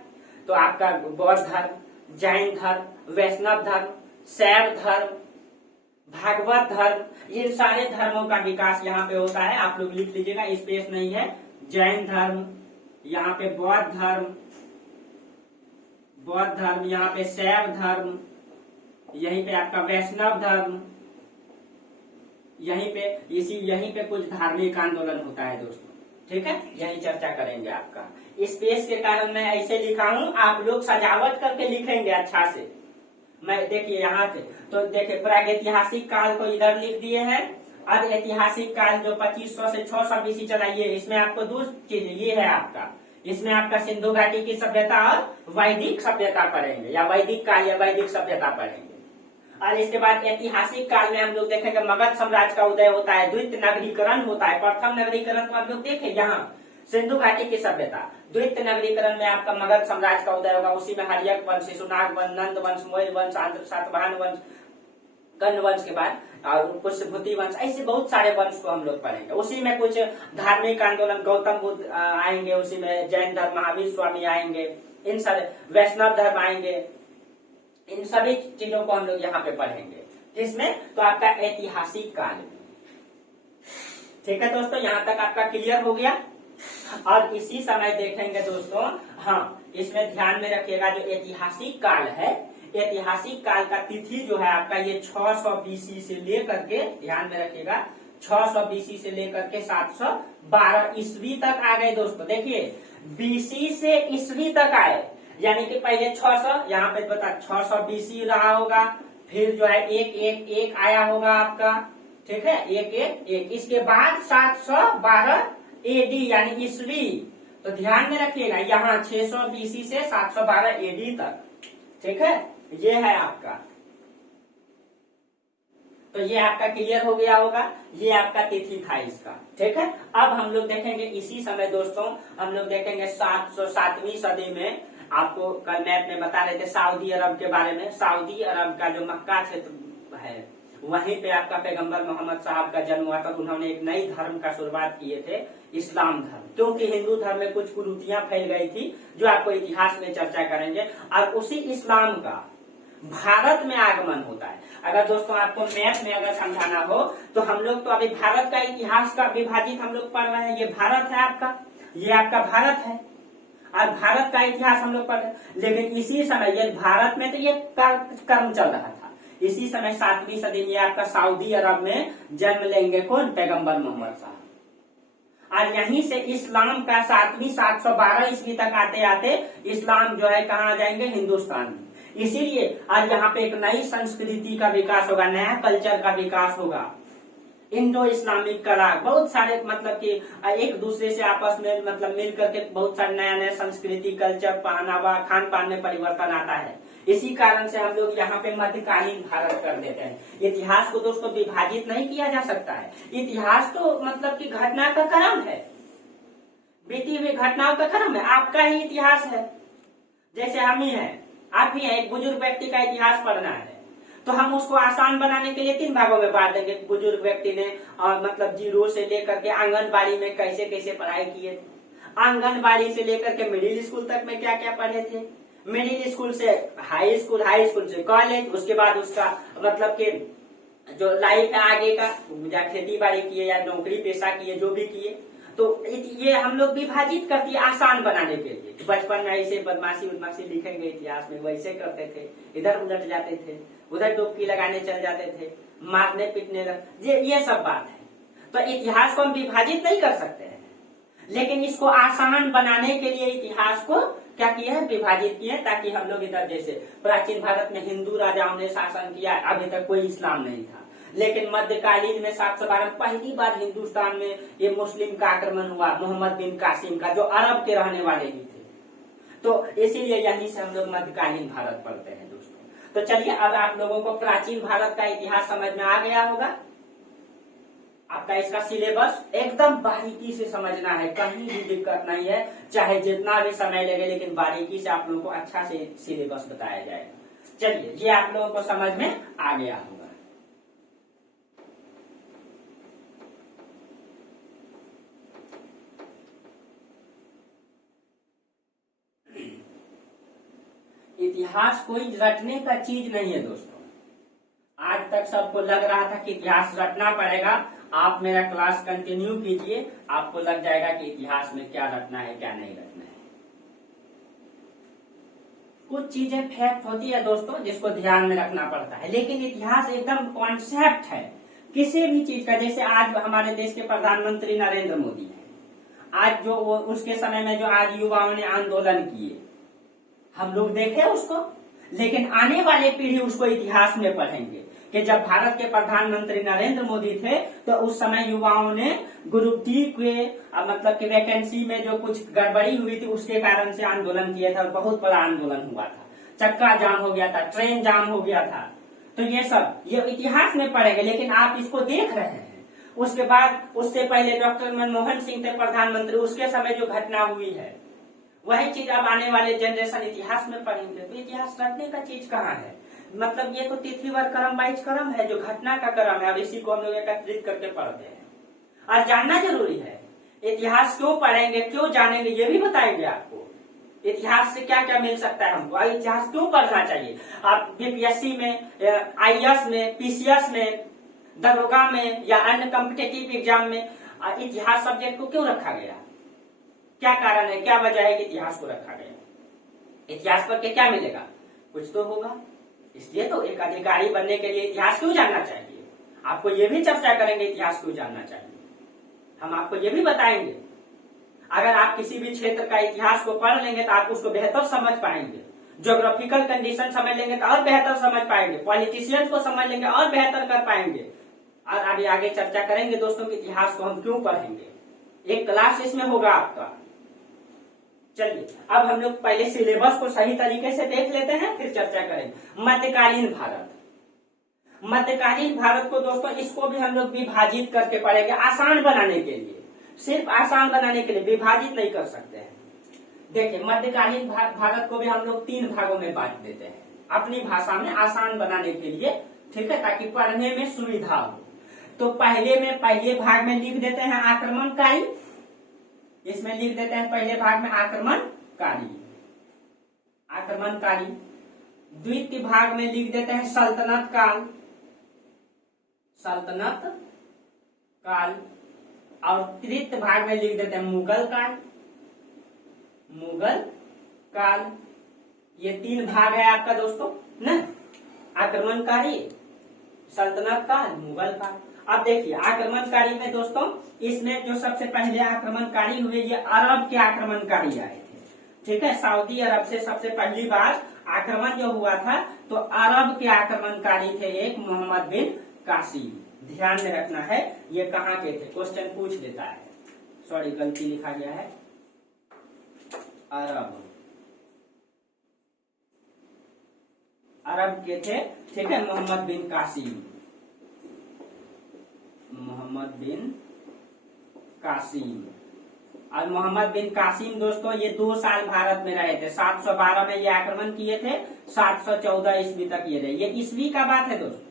तो आपका बौद्ध धर्म, जैन धर्म, वैष्णव धर्म, शैव धर्म, भागवत धर्म, इन सारे धर्मों का विकास यहाँ पे होता है। आप लोग लिख लीजिएगा, स्पेस नहीं है। जैन धर्म, यहाँ पे बौद्ध धर्म, यहाँ पे शैव धर्म, यहीं पे आपका वैष्णव धर्म, यहीं पे कुछ धार्मिक आंदोलन होता है दोस्तों, ठीक है। यही चर्चा करेंगे आपका। स्पेस के कारण मैं ऐसे लिखा हूँ, आप लोग सजावट करके लिखेंगे अच्छा से। मैं देखिए यहाँ से, तो देखिए प्रागैतिहासिक काल को इधर लिख दिए हैं। अब ऐतिहासिक काल जो 2500 से 600 बीसी चलाइए, इसमें आपको 2 चीजें, ये है आपका, इसमें आपका सिंधु घाटी की सभ्यता और वैदिक सभ्यता पढ़ेंगे, या वैदिक काल या वैदिक सभ्यता पढ़ेंगे। और इसके बाद ऐतिहासिक काल में हम लोग देखेंगे मगध साम्राज्य का उदय होता है, द्वितीय नगरीकरण होता है। प्रथम नगरीकरण तो आप लोग देखे यहाँ सिंधु घाटी की सभ्यता, द्वितीय नगरीकरण में आपका मगध साम्राज्य का उदय होगा। उसी में हर्यक वंश, शिशुनाग वंश, नंद वंश, मौर्य वंश, आंध्र सातवाहन वंश, कण्व वंश के बाद और पुष्यभूति वंश, ऐसे बहुत सारे वंश को हम लोग पढ़ेंगे। उसी में कुछ धार्मिक आंदोलन, गौतम बुद्ध आएंगे, उसी में जैन धर्म, महावीर स्वामी आएंगे, इन सारे वैष्णव धर्म आएंगे, इन सभी चीजों को हम लोग यहाँ पे पढ़ेंगे। इसमें तो आपका ऐतिहासिक काल, ठीक है दोस्तों, यहाँ तक आपका क्लियर हो गया। और इसी समय देखेंगे दोस्तों, हाँ इसमें ध्यान में रखिएगा, जो ऐतिहासिक काल है, ऐतिहासिक काल का तिथि जो है आपका ये 600 बीसी से लेकर के, ध्यान में रखिएगा, 600 बीसी से लेकर के 712 ईस्वी तक आ गए दोस्तों। देखिए बीसी से ईस्वी तक आए, यानी कि पहले 600, यहाँ पे बता 600 बीसी रहा होगा, फिर जो है 111 आया होगा आपका, ठीक है, 111, इसके बाद 712 एडी यानी ईस्वी। तो ध्यान में रखिएगा यहाँ 600 बीसी से 712 एडी तक, ठीक है, ये है आपका। तो ये आपका क्लियर हो गया होगा, ये आपका तिथि था इसका, ठीक है। अब हम लोग देखेंगे इसी समय दोस्तों, हम लोग देखेंगे 707वीं सदी में, आपको कल मैप में बता रहे थे सऊदी अरब के बारे में। सऊदी अरब का जो मक्का क्षेत्र है, वहीं पे आपका पैगंबर मोहम्मद साहब का जन्म हुआ था। उन्होंने एक नई धर्म का शुरुआत किए थे, इस्लाम धर्म, क्योंकि हिंदू धर्म में कुछ कुरीतियां फैल गई थी, जो आपको इतिहास में चर्चा करेंगे। और उसी इस्लाम का भारत में आगमन होता है। अगर दोस्तों आपको मैप में अगर समझाना हो तो हम लोग तो अभी भारत का इतिहास का विभाजित हम लोग पढ़ रहे हैं। ये भारत है आपका, ये आपका भारत है, और भारत का इतिहास हम लोग पढ़ रहे हैं। लेकिन इसी समय ये भारत में तो ये कर्म चल रहा था। इसी समय 7वीं सदी में आपका सऊदी अरब में जन्म लेंगे कौन? पैगंबर मोहम्मद साहब। और यहीं से इस्लाम का 712 ईस्वी तक आते आते इस्लाम जो है कहाँ आ जाएंगे? हिंदुस्तान में। इसीलिए आज यहाँ पे एक नई संस्कृति का विकास होगा, नया कल्चर का विकास होगा, इंडो इस्लामिक कला, बहुत सारे मतलब कि एक दूसरे से आपस में मतलब मिल करके बहुत सारे नया नया संस्कृति, कल्चर, पहनावा, खान पान में परिवर्तन आता है। इसी कारण से हम लोग यहाँ पे मध्यकालीन भारत कर देते हैं। इतिहास को दोस्तों विभाजित नहीं किया जा सकता है। इतिहास तो मतलब कि घटना का क्रम है, बीती हुई घटनाओं का क्रम है। आपका ही इतिहास है, जैसे हम ही हैं, आप ही हैं। एक बुजुर्ग व्यक्ति का इतिहास पढ़ना है तो हम उसको आसान बनाने के लिए 3 भागों में बांट देंगे। बुजुर्ग व्यक्ति ने मतलब जीरो से लेकर के आंगनबाड़ी में कैसे कैसे पढ़ाई किए थे, आंगनबाड़ी से लेकर के मिडिल स्कूल तक में क्या क्या पढ़े थे, मिडिल स्कूल से हाई स्कूल, हाई स्कूल से कॉलेज, उसके बाद उसका मतलब कि जो लाइफ है आगे का, या खेती बाड़ी किए या नौकरी पेशा किए, जो भी किए, तो ये हम लोग विभाजित करती आसान बनाने के लिए। बचपन में ऐसे बदमाशी उदमाशी लिखेंगे इतिहास में, वैसे करते थे, इधर उलट जाते थे, उधर डुबकी लगाने चल जाते थे, मारने पीटने ये सब बात है। तो इतिहास को हम विभाजित नहीं कर सकते हैं, लेकिन इसको आसान बनाने के लिए इतिहास को क्या किया है? विभाजित किया है, ताकि हम लोग इधर जैसे प्राचीन भारत में हिंदू राजाओं ने शासन किया, अभी तक कोई इस्लाम नहीं था, लेकिन मध्यकालीन में 712 पहली बार हिंदुस्तान में ये मुस्लिम का आक्रमण हुआ, मोहम्मद बिन कासिम का, जो अरब के रहने वाले ही थे। तो इसीलिए यहीं से हम लोग मध्यकालीन भारत पढ़ते हैं दोस्तों। तो चलिए अब आप लोगों को प्राचीन भारत का इतिहास समझ में आ गया होगा। आपका इसका सिलेबस एकदम बारीकी से समझना है, कहीं भी दिक्कत नहीं है, चाहे जितना भी समय लगे, लेकिन बारीकी से आप लोगों को अच्छा से सिलेबस बताया जाएगा। चलिए ये आप लोगों को समझ में आ गया होगा। इतिहास कोई रटने का चीज नहीं है दोस्तों। आज तक सबको लग रहा था कि इतिहास रटना पड़ेगा। आप मेरा क्लास कंटिन्यू कीजिए, आपको लग जाएगा कि इतिहास में क्या रटना है क्या नहीं रटना है। कुछ चीजें फैक्ट होती है दोस्तों जिसको ध्यान में रखना पड़ता है, लेकिन इतिहास एकदम कॉन्सेप्ट है किसी भी चीज का। जैसे आज हमारे देश के प्रधानमंत्री नरेंद्र मोदी है, आज जो उसके समय में जो आज युवाओं ने आंदोलन किए, हम लोग देखे उसको, लेकिन आने वाले पीढ़ी उसको इतिहास में पढ़ेंगे कि जब भारत के प्रधानमंत्री नरेंद्र मोदी थे तो उस समय युवाओं ने ग्रुप डी के मतलब कि वैकेंसी में जो कुछ गड़बड़ी हुई थी उसके कारण से आंदोलन किया था, और बहुत बड़ा आंदोलन हुआ था, चक्का जाम हो गया था, ट्रेन जाम हो गया था। तो ये सब ये इतिहास में पढ़ेंगे, लेकिन आप इसको देख रहे हैं। उसके बाद उससे पहले डॉक्टर मनमोहन सिंह थे प्रधानमंत्री, उसके समय जो घटना हुई है वही चीज अब आने वाले जनरेशन इतिहास में पढ़ेंगे। तो इतिहास रटने का चीज कहाँ है? मतलब ये तो तिथिवार क्रम वाइज क्रम है, जो घटना का क्रम है, अब इसी को हम लोग एकत्रित करके पढ़ते हैं। और जानना जरूरी है। इतिहास क्यों पढ़ेंगे, क्यों जानेंगे, ये भी बताएंगे आपको। इतिहास से क्या क्या मिल सकता है हमको, इतिहास क्यों पढ़ना चाहिए। आप बीपीएससी में, आईएएस में, पीसीएस में, दरोगा में या अन्य कॉम्पिटिटिव एग्जाम में इतिहास सब्जेक्ट को क्यों रखा गया? क्या कारण है, क्या वजह है कि इतिहास को रखा गया? इतिहास पर क्या मिलेगा? कुछ तो होगा। इसलिए तो एक अधिकारी बनने के लिए इतिहास क्यों जानना चाहिए, आपको ये भी चर्चा करेंगे इतिहास क्यों जानना चाहिए, हम आपको ये भी बताएंगे। अगर आप किसी भी क्षेत्र का इतिहास को पढ़ लेंगे तो आप उसको बेहतर समझ पाएंगे। ज्योग्राफिकल कंडीशन समझ लेंगे तो और बेहतर समझ पाएंगे। पॉलिटिशियंस को समझ लेंगे और बेहतर कर पाएंगे। और अभी आगे चर्चा करेंगे दोस्तों कि इतिहास को हम क्यों पढ़ेंगे। एक क्लास इसमें होगा आपका। चलिए अब हम लोग पहले सिलेबस को सही तरीके से देख लेते हैं, फिर चर्चा करेंगे। मध्यकालीन भारत, मध्यकालीन भारत को दोस्तों इसको भी हम लोग विभाजित करके पढ़ेंगे आसान बनाने के लिए। सिर्फ आसान बनाने के लिए, विभाजित नहीं कर सकते हैं। देखिए मध्यकालीन भारत को भी हम लोग 3 भागों में बांट देते हैं अपनी भाषा में आसान बनाने के लिए, ठीक है, ताकि पढ़ने में सुविधा हो। तो पहले भाग में लिख देते हैं आक्रमणकारी। इसमें लिख देते हैं पहले भाग में आक्रमणकारी। द्वितीय भाग में लिख देते हैं सल्तनत काल। और तृतीय भाग में लिख देते हैं मुगल काल। ये 3 भाग है आपका दोस्तों ना, आक्रमणकारी, सल्तनत काल, मुगल काल। अब देखिए आक्रमणकारी में दोस्तों इसमें जो सबसे पहले आक्रमणकारी हुए ये अरब के आक्रमणकारी आए थे, ठीक है। सऊदी अरब से सबसे पहली बार आक्रमण जो हुआ था तो अरब के आक्रमणकारी थे एक मोहम्मद बिन कासिम। ध्यान में रखना है ये कहाँ के थे, क्वेश्चन पूछ लेता है। सॉरी गलती लिखा गया है, अरब के थे, ठीक है, मोहम्मद बिन कासिम। और मोहम्मद बिन कासिम दोस्तों ये 2 साल भारत में रहे थे। 712 में ये आक्रमण किए थे, 714 ईस्वी तक ये रहे। ये ईस्वी का बात है दोस्तों,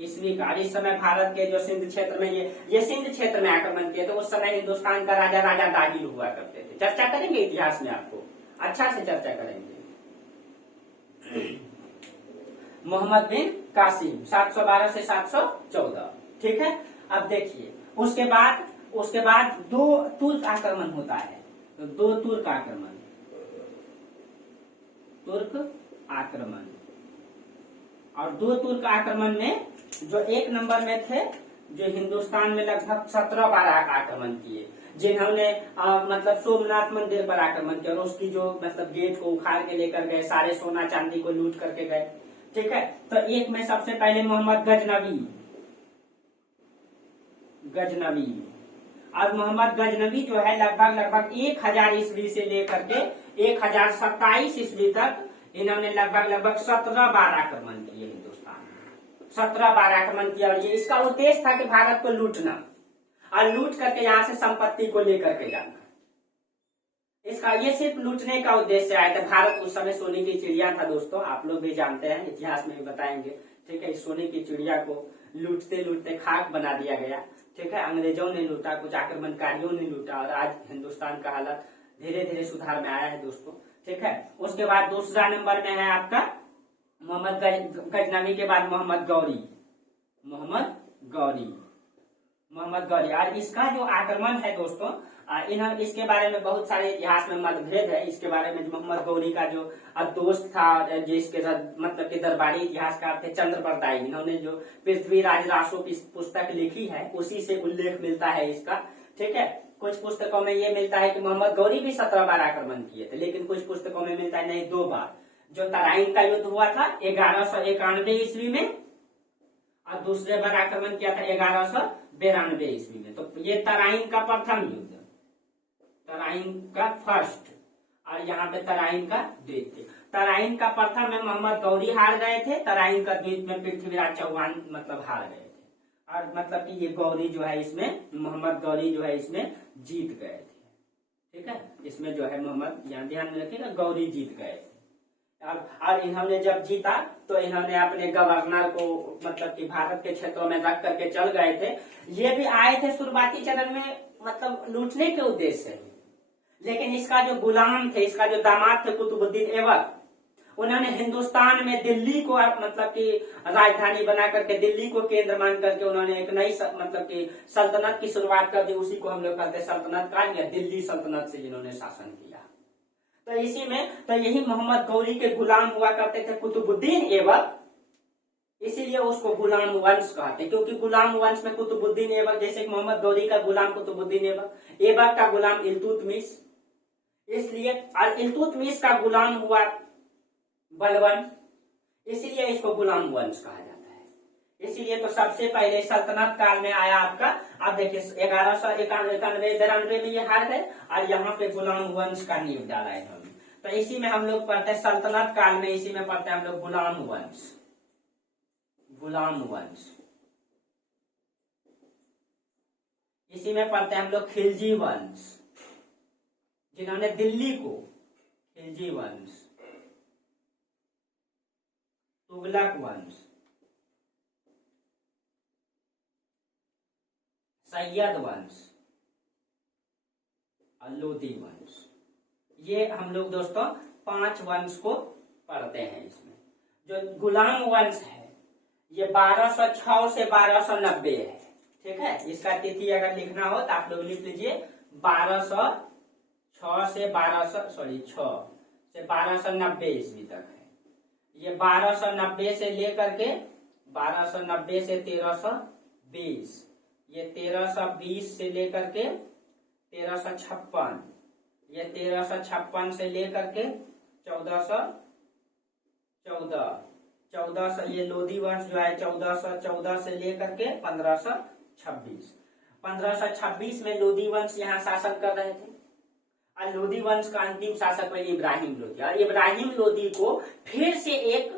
ईस्वी का। इस समय भारत के जो सिंध क्षेत्र में ये सिंध क्षेत्र में आक्रमण किए थे। उस समय हिंदुस्तान का राजा दाहिर हुआ करते थे। चर्चा करेंगे इतिहास में, आपको अच्छा से चर्चा करेंगे। मोहम्मद बिन कासिम 712 से 714, ठीक है। अब देखिए उसके बाद 2 तुर्क आक्रमण होता है। तो 2 तुर्क आक्रमण और 2 तुर्क आक्रमण में जो 1 नंबर में थे, जो हिंदुस्तान में लगभग 17 बार आक्रमण किए, जिन्होंने मतलब सोमनाथ मंदिर पर आक्रमण किया और उसकी जो मतलब गेट को उखाड़ के लेकर गए, सारे सोना चांदी को लूट करके गए, ठीक है। तो एक में सबसे पहले मोहम्मद गजनवी। और मोहम्मद गजनवी जो है लगभग 1000 ईस्वी से लेकर के 1027 ईस्वी तक इन्होंने लगभग 17 बार आक्रमण किए हिंदुस्तान में। 17 बार आक्रमण किया और ये इसका उद्देश्य था कि भारत को लूटना और लूट करके यहाँ से संपत्ति को लेकर के जाना। इसका ये सिर्फ लूटने का उद्देश्य आया था। भारत उस समय सोने की चिड़िया था दोस्तों, आप लोग भी जानते हैं, इतिहास में भी बताएंगे, ठीक है। इस सोने की चिड़िया को लूटते लूटते खाक बना दिया गया, ठीक है। अंग्रेजों ने लूटा, कुछ आक्रमणकारियों ने लूटा और आज हिंदुस्तान का हालत धीरे धीरे सुधार में आया है दोस्तों, ठीक है। उसके बाद दूसरा नंबर में है आपका मोहम्मद गजनवी के बाद मोहम्मद गौरी। और इसका जो आक्रमण है दोस्तों इसके बारे में बहुत सारे इतिहास में मतभेद है। इसके बारे में मोहम्मद गौरी का जो दोस्त था, जिसके साथ मतलब कि दरबारी इतिहासकार थे चंद्रप्रताप, इन्होंने जो पृथ्वीराज रासो की पुस्तक लिखी है उसी से उल्लेख मिलता है इसका, ठीक है। कुछ पुस्तकों में ये मिलता है कि मोहम्मद गौरी भी 17 बार आक्रमण किए थे, लेकिन कुछ पुस्तकों में मिलता है नहीं 2 बार। जो तराइन का युद्ध हुआ था 1191 ईस्वी में और दूसरे बार आक्रमण किया था 1192 ईस्वी में। तो ये तराइन का प्रथम युद्ध, तराइन का फर्स्ट, और यहाँ पे तराइन का द्वितीय। तराइन का प्रथम में मोहम्मद गौरी हार गए थे, तराइन का द्वितीय में पृथ्वीराज चौहान मतलब हार गए थे। और मतलब कि ये गौरी जो है इसमें, मोहम्मद गौरी जो है इसमें जीत गए थे, ठीक है। इसमें जो है मोहम्मद, यहाँ ध्यान में रखिएगा, गौरी जीत गए थे। और इन्होंने जब जीता तो इन्होंने अपने गवर्नर को मतलब कि भारत के क्षेत्रों में रख करके चल गए थे। ये भी आए थे शुरुआती चरण में मतलब लूटने के उद्देश्य से, लेकिन इसका जो गुलाम थे, इसका जो दामाद थे कुतुबुद्दीन ऐबक, उन्होंने हिंदुस्तान में दिल्ली को मतलब कि राजधानी बना करके, दिल्ली को केंद्र मान करके उन्होंने एक नई मतलब कि सल्तनत की शुरुआत कर दी। उसी को हम लोग कहते हैं सल्तनत काल या दिल्ली सल्तनत से जिन्होंने शासन किया। तो इसी में तो यही मोहम्मद गौरी के गुलाम हुआ करते थे कुतुबुद्दीन ऐबक। इसीलिए उसको गुलाम वंश कहते हैं, क्योंकि गुलाम वंश में कुतुबुद्दीन ऐबक, जैसे मोहम्मद गौरी का गुलाम कुतुबुद्दीन ऐबक, ऐबक का गुलाम इल्तुतमिश, इसलिए और इल्तुतमिश का गुलाम हुआ बलबन, इसीलिए इसको गुलाम वंश कहा जाता है। इसीलिए तो सबसे पहले सल्तनत काल में आया आपका, आप देखिए 1191-92 में ये हार है, और यहाँ पे गुलाम वंश का नींव डाला है इन्होंने। तो इसी में हम लोग पढ़ते हैं सल्तनत काल में, इसी में पढ़ते हैं हम लोग गुलाम वंश, गुलाम वंश। इसी में पढ़ते हैं हम लोग खिलजी वंश, जिन्होंने दिल्ली को, खिलजी वंश, तुगलक वंश, सैयद वंश और लोदी वंश। ये हम लोग दोस्तों 5 वंश को पढ़ते हैं। इसमें जो गुलाम वंश है ये 1206 से 1290 है, ठीक है। इसका तिथि अगर लिखना हो तो आप लोग लिख लीजिए 1206 से 1290 ईस्वी तक है। ये 1290 से लेकर के 1290 से 1320, ये 1320 से लेकर के 1356, ये 1356 से लेकर के 1414, ये लोधी वंश जो है 1414 से लेकर के 1526। 1526 में लोधी वंश यहाँ शासन कर रहे थे, और लोधी वंश का अंतिम शासक है इब्राहिम लोधी, और इब्राहिम लोधी को फिर से एक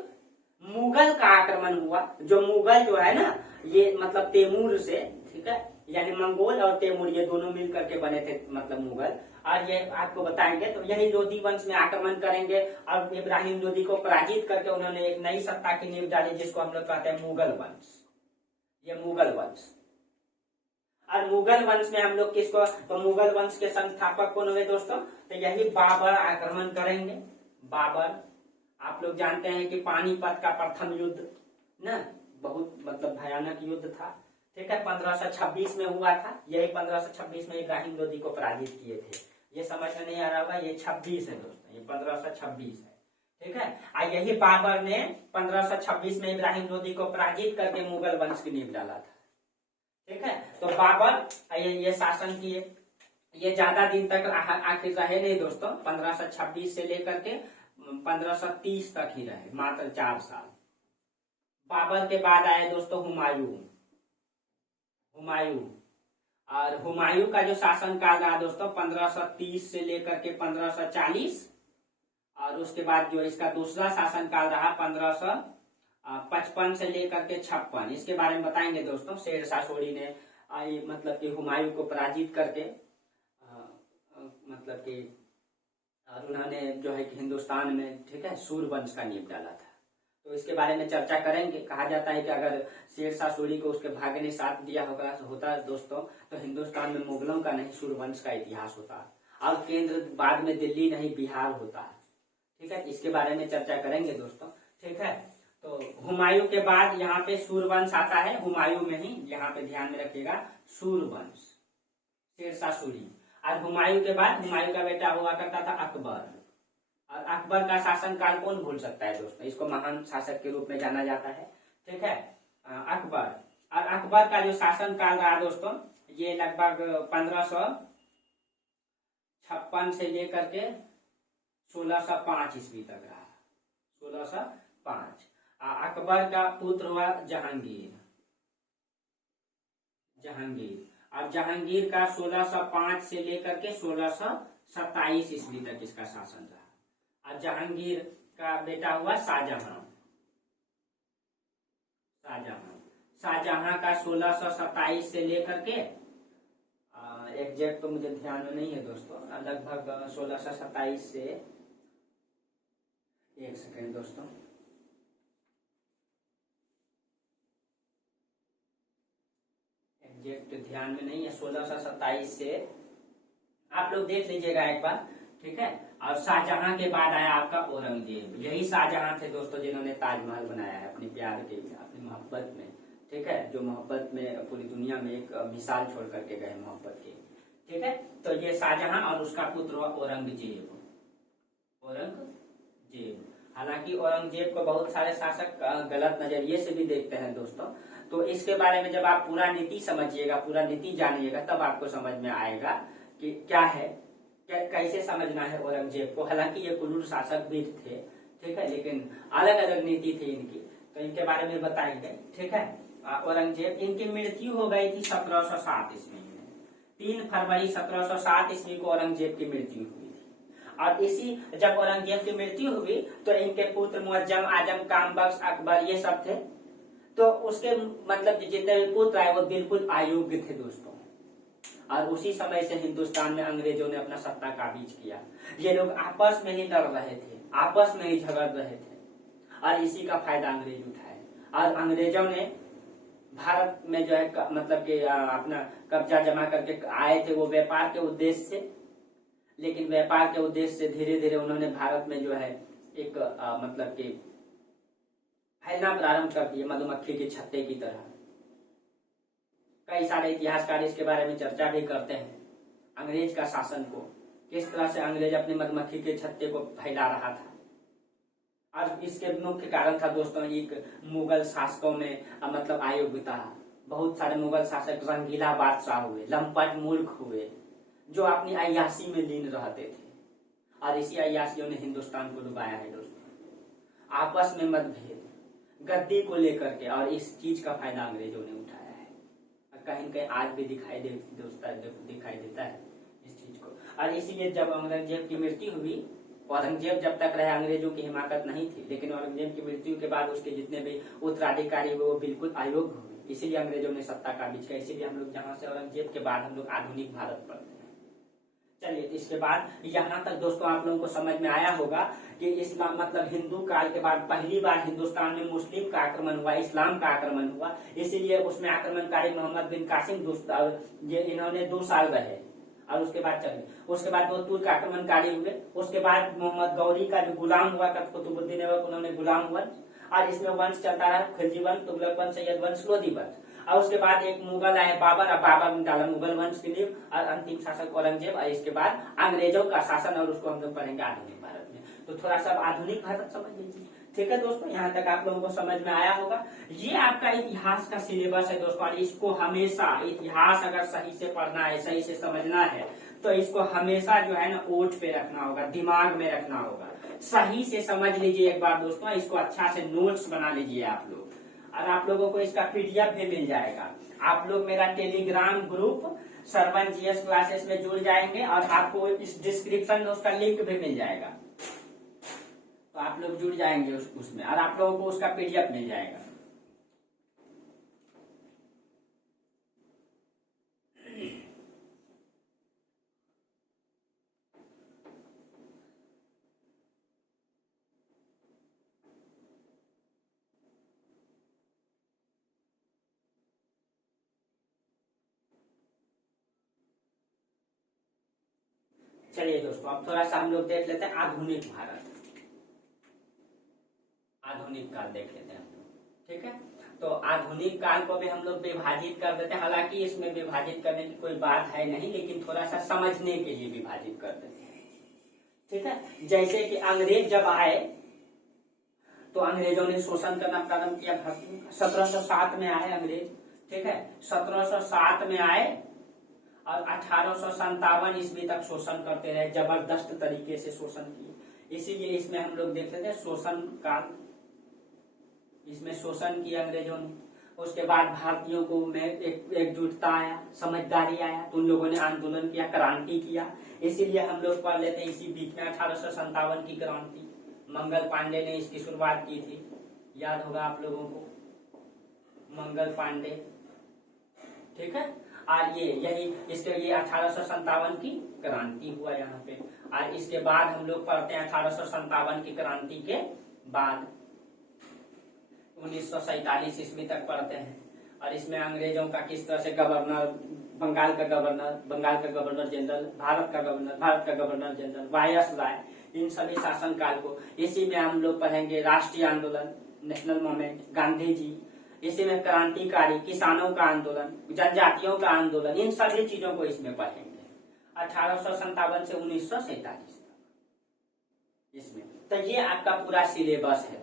मुगल का आक्रमण हुआ। जो मुगल जो है ना, ये मतलब तैमूर से, ठीक है, यानी मंगोल और तैमूर ये दोनों मिलकर के बने थे, मतलब मुगल। और ये आपको बताएंगे, तो यही लोधी वंश में आक्रमण करेंगे और इब्राहिम लोधी को पराजित करके उन्होंने एक नई सत्ता की नींव डाली, जिसको हम लोग कहते हैं मुगल वंश। ये मुगल वंश, और मुगल वंश में हम लोग किसको, तो मुगल वंश के संस्थापक कौन हुए दोस्तों, तो यही बाबर आक्रमण करेंगे। बाबर, आप लोग जानते हैं कि पानीपत का प्रथम युद्ध ना बहुत मतलब भयानक युद्ध था, ठीक है, 1526 में हुआ था। यही 1526 में इब्राहिम लोधी को पराजित किए थे। ये समझ में नहीं आ रहा होगा, ये 26 है दोस्तों, ये 1526 है, ठीक है। और यही बाबर ने 1526 में इब्राहिम लोधी को पराजित करके मुगल वंश की नींव डाला था, ठीक है। तो बाबर ये शासन किए, ये ज्यादा दिन तक आखिर रहे नहीं दोस्तों, 1526 से लेकर के 1530 तक ही रहे, मात्र 4 साल। बाबर के बाद आए दोस्तों हुमायूं। और हुमायूं का जो शासन काल रहा दोस्तों 1530 से लेकर के 1540, और उसके बाद जो इसका दूसरा शासन काल रहा 1555 से लेकर के 56। इसके बारे में बताएंगे दोस्तों। शेर शाह सूरी ने मतलब कि हुमायूं को पराजित करके मतलब कि उन्होंने जो है कि हिंदुस्तान में, ठीक है, सूर्यवंश का नींव डाला था। तो इसके बारे में चर्चा करेंगे। कहा जाता है कि अगर शेर शाह सूरी को उसके भाग्य ने साथ दिया होता दोस्तों, तो हिंदुस्तान में मुगलों का नहीं सूर्यवंश का इतिहास होता, और केंद्र बाद में दिल्ली नहीं बिहार होता, ठीक है। इसके बारे में चर्चा करेंगे दोस्तों, ठीक है। तो हुमायूं के बाद यहाँ पे सूर्यवंश आता है, हुमायूं में ही, यहाँ पे ध्यान में रखिएगा, सूर्यवंश, शेर शाह सूरी। और हुमायूं के बाद हुमायूं का बेटा हुआ करता था अकबर, और अकबर का शासन काल कौन भूल सकता है दोस्तों, इसको महान शासक के रूप में जाना जाता है, ठीक है, अकबर। और अकबर का जो शासन काल रहा दोस्तों, ये लगभग 1556 से लेकर के 1605 ईस्वी तक रहा, 1605। अकबर का पुत्र हुआ जहांगीर, और जहांगीर का 1605 से लेकर के 1627 ईस्वी तक इसका शासन रहा। और जहांगीर का बेटा हुआ शाहजहां का 1627 से लेकर के एग्जैक्ट तो मुझे ध्यान में नहीं है दोस्तों, लगभग 1627 से, एक सेकेंड दोस्तों, एग्जैक्ट ध्यान में नहीं है, 1627 से आप लोग देख लीजिएगा एक बार, ठीक है। और शाहजहां के बाद आया आपका औरंगजेब। यही शाहजहां थे दोस्तों जिन्होंने ताजमहल बनाया है अपने प्यार के, अपनी मोहब्बत में, ठीक है, जो मोहब्बत में पूरी दुनिया में एक मिसाल छोड़ करके गए मोहब्बत की, ठीक है। तो ये शाहजहां और उसका पुत्र हुआ औरंगजेब। हालांकि औरंगजेब को बहुत सारे शासक गलत नजरिए से भी देखते हैं दोस्तों। तो इसके बारे में जब आप पूरा नीति समझिएगा, पूरा नीति जानिएगा, तब आपको समझ में आएगा कि क्या है, कैसे समझना है औरंगजेब को। हालांकि ये क्रूर शासक भी थे, ठीक है, लेकिन अलग अलग नीति थी इनकी, तो इनके बारे में बताएंगे, ठीक है। औरंगजेब, इनकी मृत्यु हो गई थी 1707 ईस्वी में। 3 फरवरी 1707 ईस्वी को औरंगजेब की मृत्यु हुई थी। और इसी जब औरंगजेब की मृत्यु हुई तो इनके पुत्र मुअज्जम, आजम, कामबख्श, अकबर ये सब थे। तो उसके मतलब जितने भी पुत्र आए वो बिल्कुल अयोग्य थे दोस्तों। और उसी समय से हिंदुस्तान में अंग्रेजों ने अपना सत्ता काबिज किया। ये लोग आपस में ही लड़ रहे थे, आपस में ही झगड़ रहे थे, और इसी का फायदा अंग्रेज उठाए। और अंग्रेजों ने भारत में जो है मतलब कि अपना कब्जा जमा करके आए थे वो व्यापार के उद्देश्य से, लेकिन व्यापार के उद्देश्य से धीरे धीरे उन्होंने भारत में जो है एक मतलब कि फैलना प्रारंभ कर दिए, मधुमक्खी के छत्ते की तरह। कई सारे इतिहासकार इसके बारे में चर्चा भी करते हैं, अंग्रेज का शासन को, किस तरह से अंग्रेज अपने मधुमक्खी के छत्ते को फैला रहा था। और इसके मुख्य कारण था दोस्तों एक मुगल शासकों में मतलब अयोग्यता। बहुत सारे मुगल शासक रंगीला बादशाह हुए, लंपट मूर्ख हुए, जो अपनी अय्याशी में लीन रहते थे, और इसी अय्याशियों ने हिंदुस्तान को डुबाया है दोस्तों। आपस में मतभेद, गद्दी को लेकर के, और इस चीज का फायदा अंग्रेजों ने उठाया है। कहीं कहीं आज भी दिखाई देता है इस चीज को। और इसीलिए जब औरंगजेब की मृत्यु हुई, औरंगजेब जब तक रहे अंग्रेजों की हिमाकत नहीं थी, लेकिन औरंगजेब की मृत्यु के बाद उसके जितने भी उत्तराधिकारी हुए वो बिल्कुल अयोग्य हुए, इसीलिए अंग्रेजों ने सत्ता काबिज किया। इसीलिए हम लोग यहाँ से औरंगजेब के बाद हम लोग आधुनिक भारत पढ़ते हैं। चलिए, तो इसके बाद यहाँ तक दोस्तों आप लोगों को समझ में आया होगा कि इस्लाम मतलब हिंदू काल के बाद पहली बार हिंदुस्तान में मुस्लिम का आक्रमण हुआ, इस्लाम का आक्रमण हुआ। इसीलिए उसमें आक्रमणकारी मोहम्मद बिन कासिम ये इन्होंने 2 साल रहे, और उसके बाद चले, उसके बाद 2 तुर्क आक्रमणकारी हुए। उसके बाद मोहम्मद गौरी का जो गुलाम हुआ कुतुबुद्दीन ऐबक, उन्होंने गुलाम वंश, और इसमें वंश चलता रहा खिलजी वंश, तुगलक वंश, सैयद वंश, लोधी वंश। और उसके बाद एक मुगल आए बाबर, और बाबर ने डाला मुगल वंश की नींव, और अंतिम शासक औरंगजेब, और इसके बाद अंग्रेजों का शासन, और उसको हम लोग पढ़ेंगे आधुनिक भारत में। तो थोड़ा सा आधुनिक भारत समझ लीजिए, ठीक है दोस्तों। यहाँ तक आप लोगों को समझ में आया होगा। ये आपका इतिहास का सिलेबस है दोस्तों, और इसको हमेशा इतिहास अगर सही से पढ़ना है, सही से समझना है, तो इसको हमेशा जो है ना ओठ पे रखना होगा, दिमाग में रखना होगा। सही से समझ लीजिए एक बार दोस्तों, इसको अच्छा से नोट्स बना लीजिए आप लोग, और आप लोगों को इसका पीडीएफ भी मिल जाएगा। आप लोग मेरा Telegram group Sarvan GS classes में जुड़ जाएंगे, और आपको इस डिस्क्रिप्शन में उसका लिंक भी मिल जाएगा, तो आप लोग जुड़ जाएंगे उसमें, और आप लोगों को उसका पीडीएफ मिल जाएगा। चलिए दोस्तों, अब थोड़ा सा हम लोग देख लेते हैं आधुनिक भारत, आधुनिक काल देख लेते हैं हम लोग, ठीक है। तो आधुनिक काल को भी हम लोग विभाजित कर देते हैं, हालांकि इसमें विभाजित करने की कोई बात है नहीं, लेकिन थोड़ा सा समझने के लिए विभाजित कर देते हैं, ठीक है। जैसे कि अंग्रेज जब आए तो अंग्रेजों ने शोषण करना प्रारंभ किया भारतीयों का। 1707 में आए अंग्रेज, ठीक है, 1707 में आए, और 1857 ईस्वी तक शोषण करते रहे, जबरदस्त तरीके से शोषण किए। इसीलिए इसमें हम लोग देखते थे शोषण काल, इसमें शोषण किया अंग्रेजों ने। उसके बाद भारतीयों को में एकजुटता आया, समझदारी आया, तो उन लोगों ने आंदोलन किया, क्रांति किया। इसीलिए हम लोग पढ़ लेते हैं इसी बीच में 1857 की क्रांति, मंगल पांडे ने इसकी शुरुआत की थी, याद होगा आप लोगों को, मंगल पांडे, ठीक है। और ये 1857 की क्रांति हुआ यहाँ पे। और इसके बाद हम लोग पढ़ते हैं 1857 की क्रांति के बाद 1947 ईस्वी तक पढ़ते हैं, और इसमें अंग्रेजों का किस तरह से गवर्नर, बंगाल का गवर्नर जनरल, भारत का गवर्नर जनरल, वायसराय, इन सभी शासन काल को। इसी में हम लोग पढ़ेंगे राष्ट्रीय आंदोलन, नेशनल मूवमेंट, गांधी जी, इसी में क्रांतिकारी, किसानों का आंदोलन, जनजातियों का आंदोलन, इन सभी चीजों को इसमें पढ़ेंगे 1857 से 1947 तक। इसमें। तो ये आपका पूरा सिलेबस है,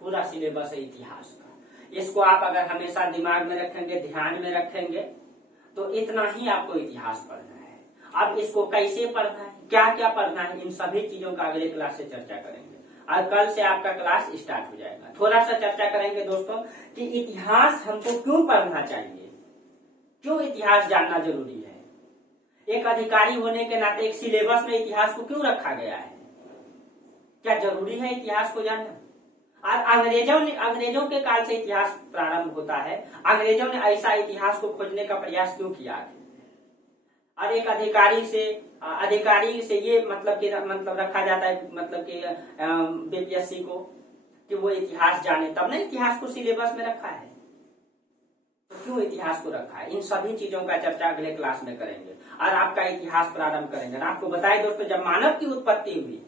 पूरा सिलेबस है इतिहास का। इसको आप अगर हमेशा दिमाग में रखेंगे, ध्यान में रखेंगे, तो इतना ही आपको इतिहास पढ़ना है। अब इसको कैसे पढ़ना है, क्या क्या पढ़ना है, इन सभी चीजों का अगले क्लास से चर्चा करेंगे। और कल से आपका क्लास स्टार्ट हो जाएगा। थोड़ा सा चर्चा करेंगे दोस्तों कि इतिहास हमको क्यों पढ़ना चाहिए, क्यों इतिहास जानना जरूरी है। एक अधिकारी होने के नाते एक सिलेबस में इतिहास को क्यों रखा गया है, क्या जरूरी है इतिहास को जानना। और अंग्रेजों के काल से इतिहास प्रारंभ होता है। अंग्रेजों ने ऐसा इतिहास को खोजने का प्रयास क्यों किया है। और एक अधिकारी से ये मतलब रखा जाता है, मतलब कि बीपीएससी को, कि वो इतिहास जाने, तब ना इतिहास को सिलेबस में रखा है। तो क्यों इतिहास को रखा है, इन सभी चीजों का चर्चा अगले क्लास में करेंगे और आपका इतिहास प्रारंभ करेंगे। आपको बताए दोस्तों, जब मानव की उत्पत्ति हुई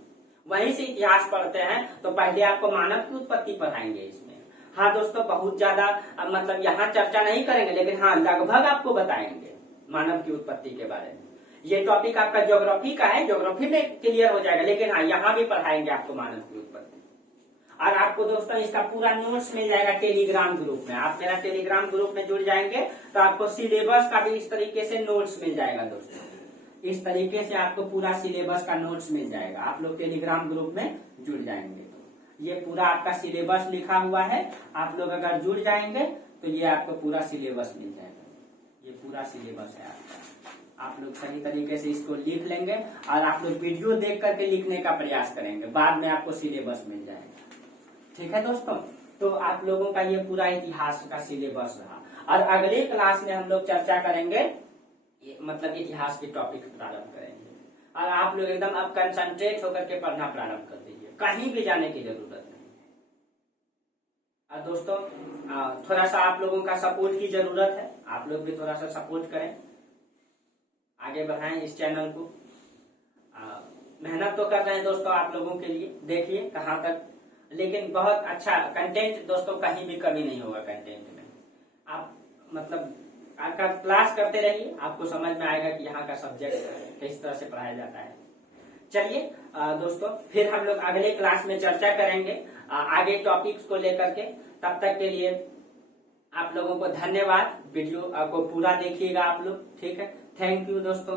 वहीं से इतिहास पढ़ते हैं, तो पहले आपको मानव की उत्पत्ति पढ़ाएंगे इसमें। हाँ दोस्तों, बहुत ज्यादा मतलब यहाँ चर्चा नहीं करेंगे, लेकिन हाँ लगभग आपको बताएंगे मानव की उत्पत्ति के बारे में। ये टॉपिक आपका ज्योग्राफी का है, ज्योग्राफी में क्लियर हो जाएगा, लेकिन हाँ यहाँ भी पढ़ाएंगे आपको मानव की उत्पत्ति। और आपको दोस्तों इसका पूरा नोट्स मिल जाएगा टेलीग्राम ग्रुप में। आप मेरा टेलीग्राम ग्रुप में जुड़ जाएंगे तो आपको सिलेबस का भी इस तरीके से नोट्स मिल जाएगा दोस्तों। इस तरीके से आपको पूरा सिलेबस का नोट्स मिल जाएगा। आप लोग टेलीग्राम ग्रुप में जुड़ जाएंगे तो ये पूरा आपका सिलेबस लिखा हुआ है। आप लोग अगर जुड़ जाएंगे तो ये आपको पूरा सिलेबस मिल जाएगा। ये पूरा सिलेबस है आपका। आप लोग सही तरीके से इसको लिख लेंगे और आप लोग वीडियो देख करके लिखने का प्रयास करेंगे, बाद में आपको सिलेबस मिल जाएगा। ठीक है दोस्तों, तो आप लोगों का ये पूरा इतिहास का सिलेबस रहा। और अगले क्लास में हम लोग चर्चा करेंगे, मतलब इतिहास के टॉपिक प्रारंभ करेंगे। और आप लोग एकदम अब कंसंट्रेट होकर के पढ़ना प्रारंभ कर दीजिए, कहीं भी जाने की जरूरत नहीं है। और दोस्तों थोड़ा सा आप लोगों का सपोर्ट की जरूरत है, आप लोग भी थोड़ा सा सपोर्ट करें, आगे बढ़ाएं इस चैनल को। मेहनत तो कर रहे हैं दोस्तों आप लोगों के लिए, देखिए कहाँ तक, लेकिन बहुत अच्छा कंटेंट दोस्तों, कहीं भी कमी नहीं होगा कंटेंट में। आप मतलब आपका क्लास करते रहिए, आपको समझ में आएगा कि यहाँ का सब्जेक्ट किस तरह से पढ़ाया जाता है। चलिए दोस्तों, फिर हम लोग अगले क्लास में चर्चा करेंगे आगे टॉपिक्स को लेकर के। तब तक के लिए आप लोगों को धन्यवाद। वीडियो को पूरा देखिएगा आप लोग, ठीक है। थैंक यू दोस्तों।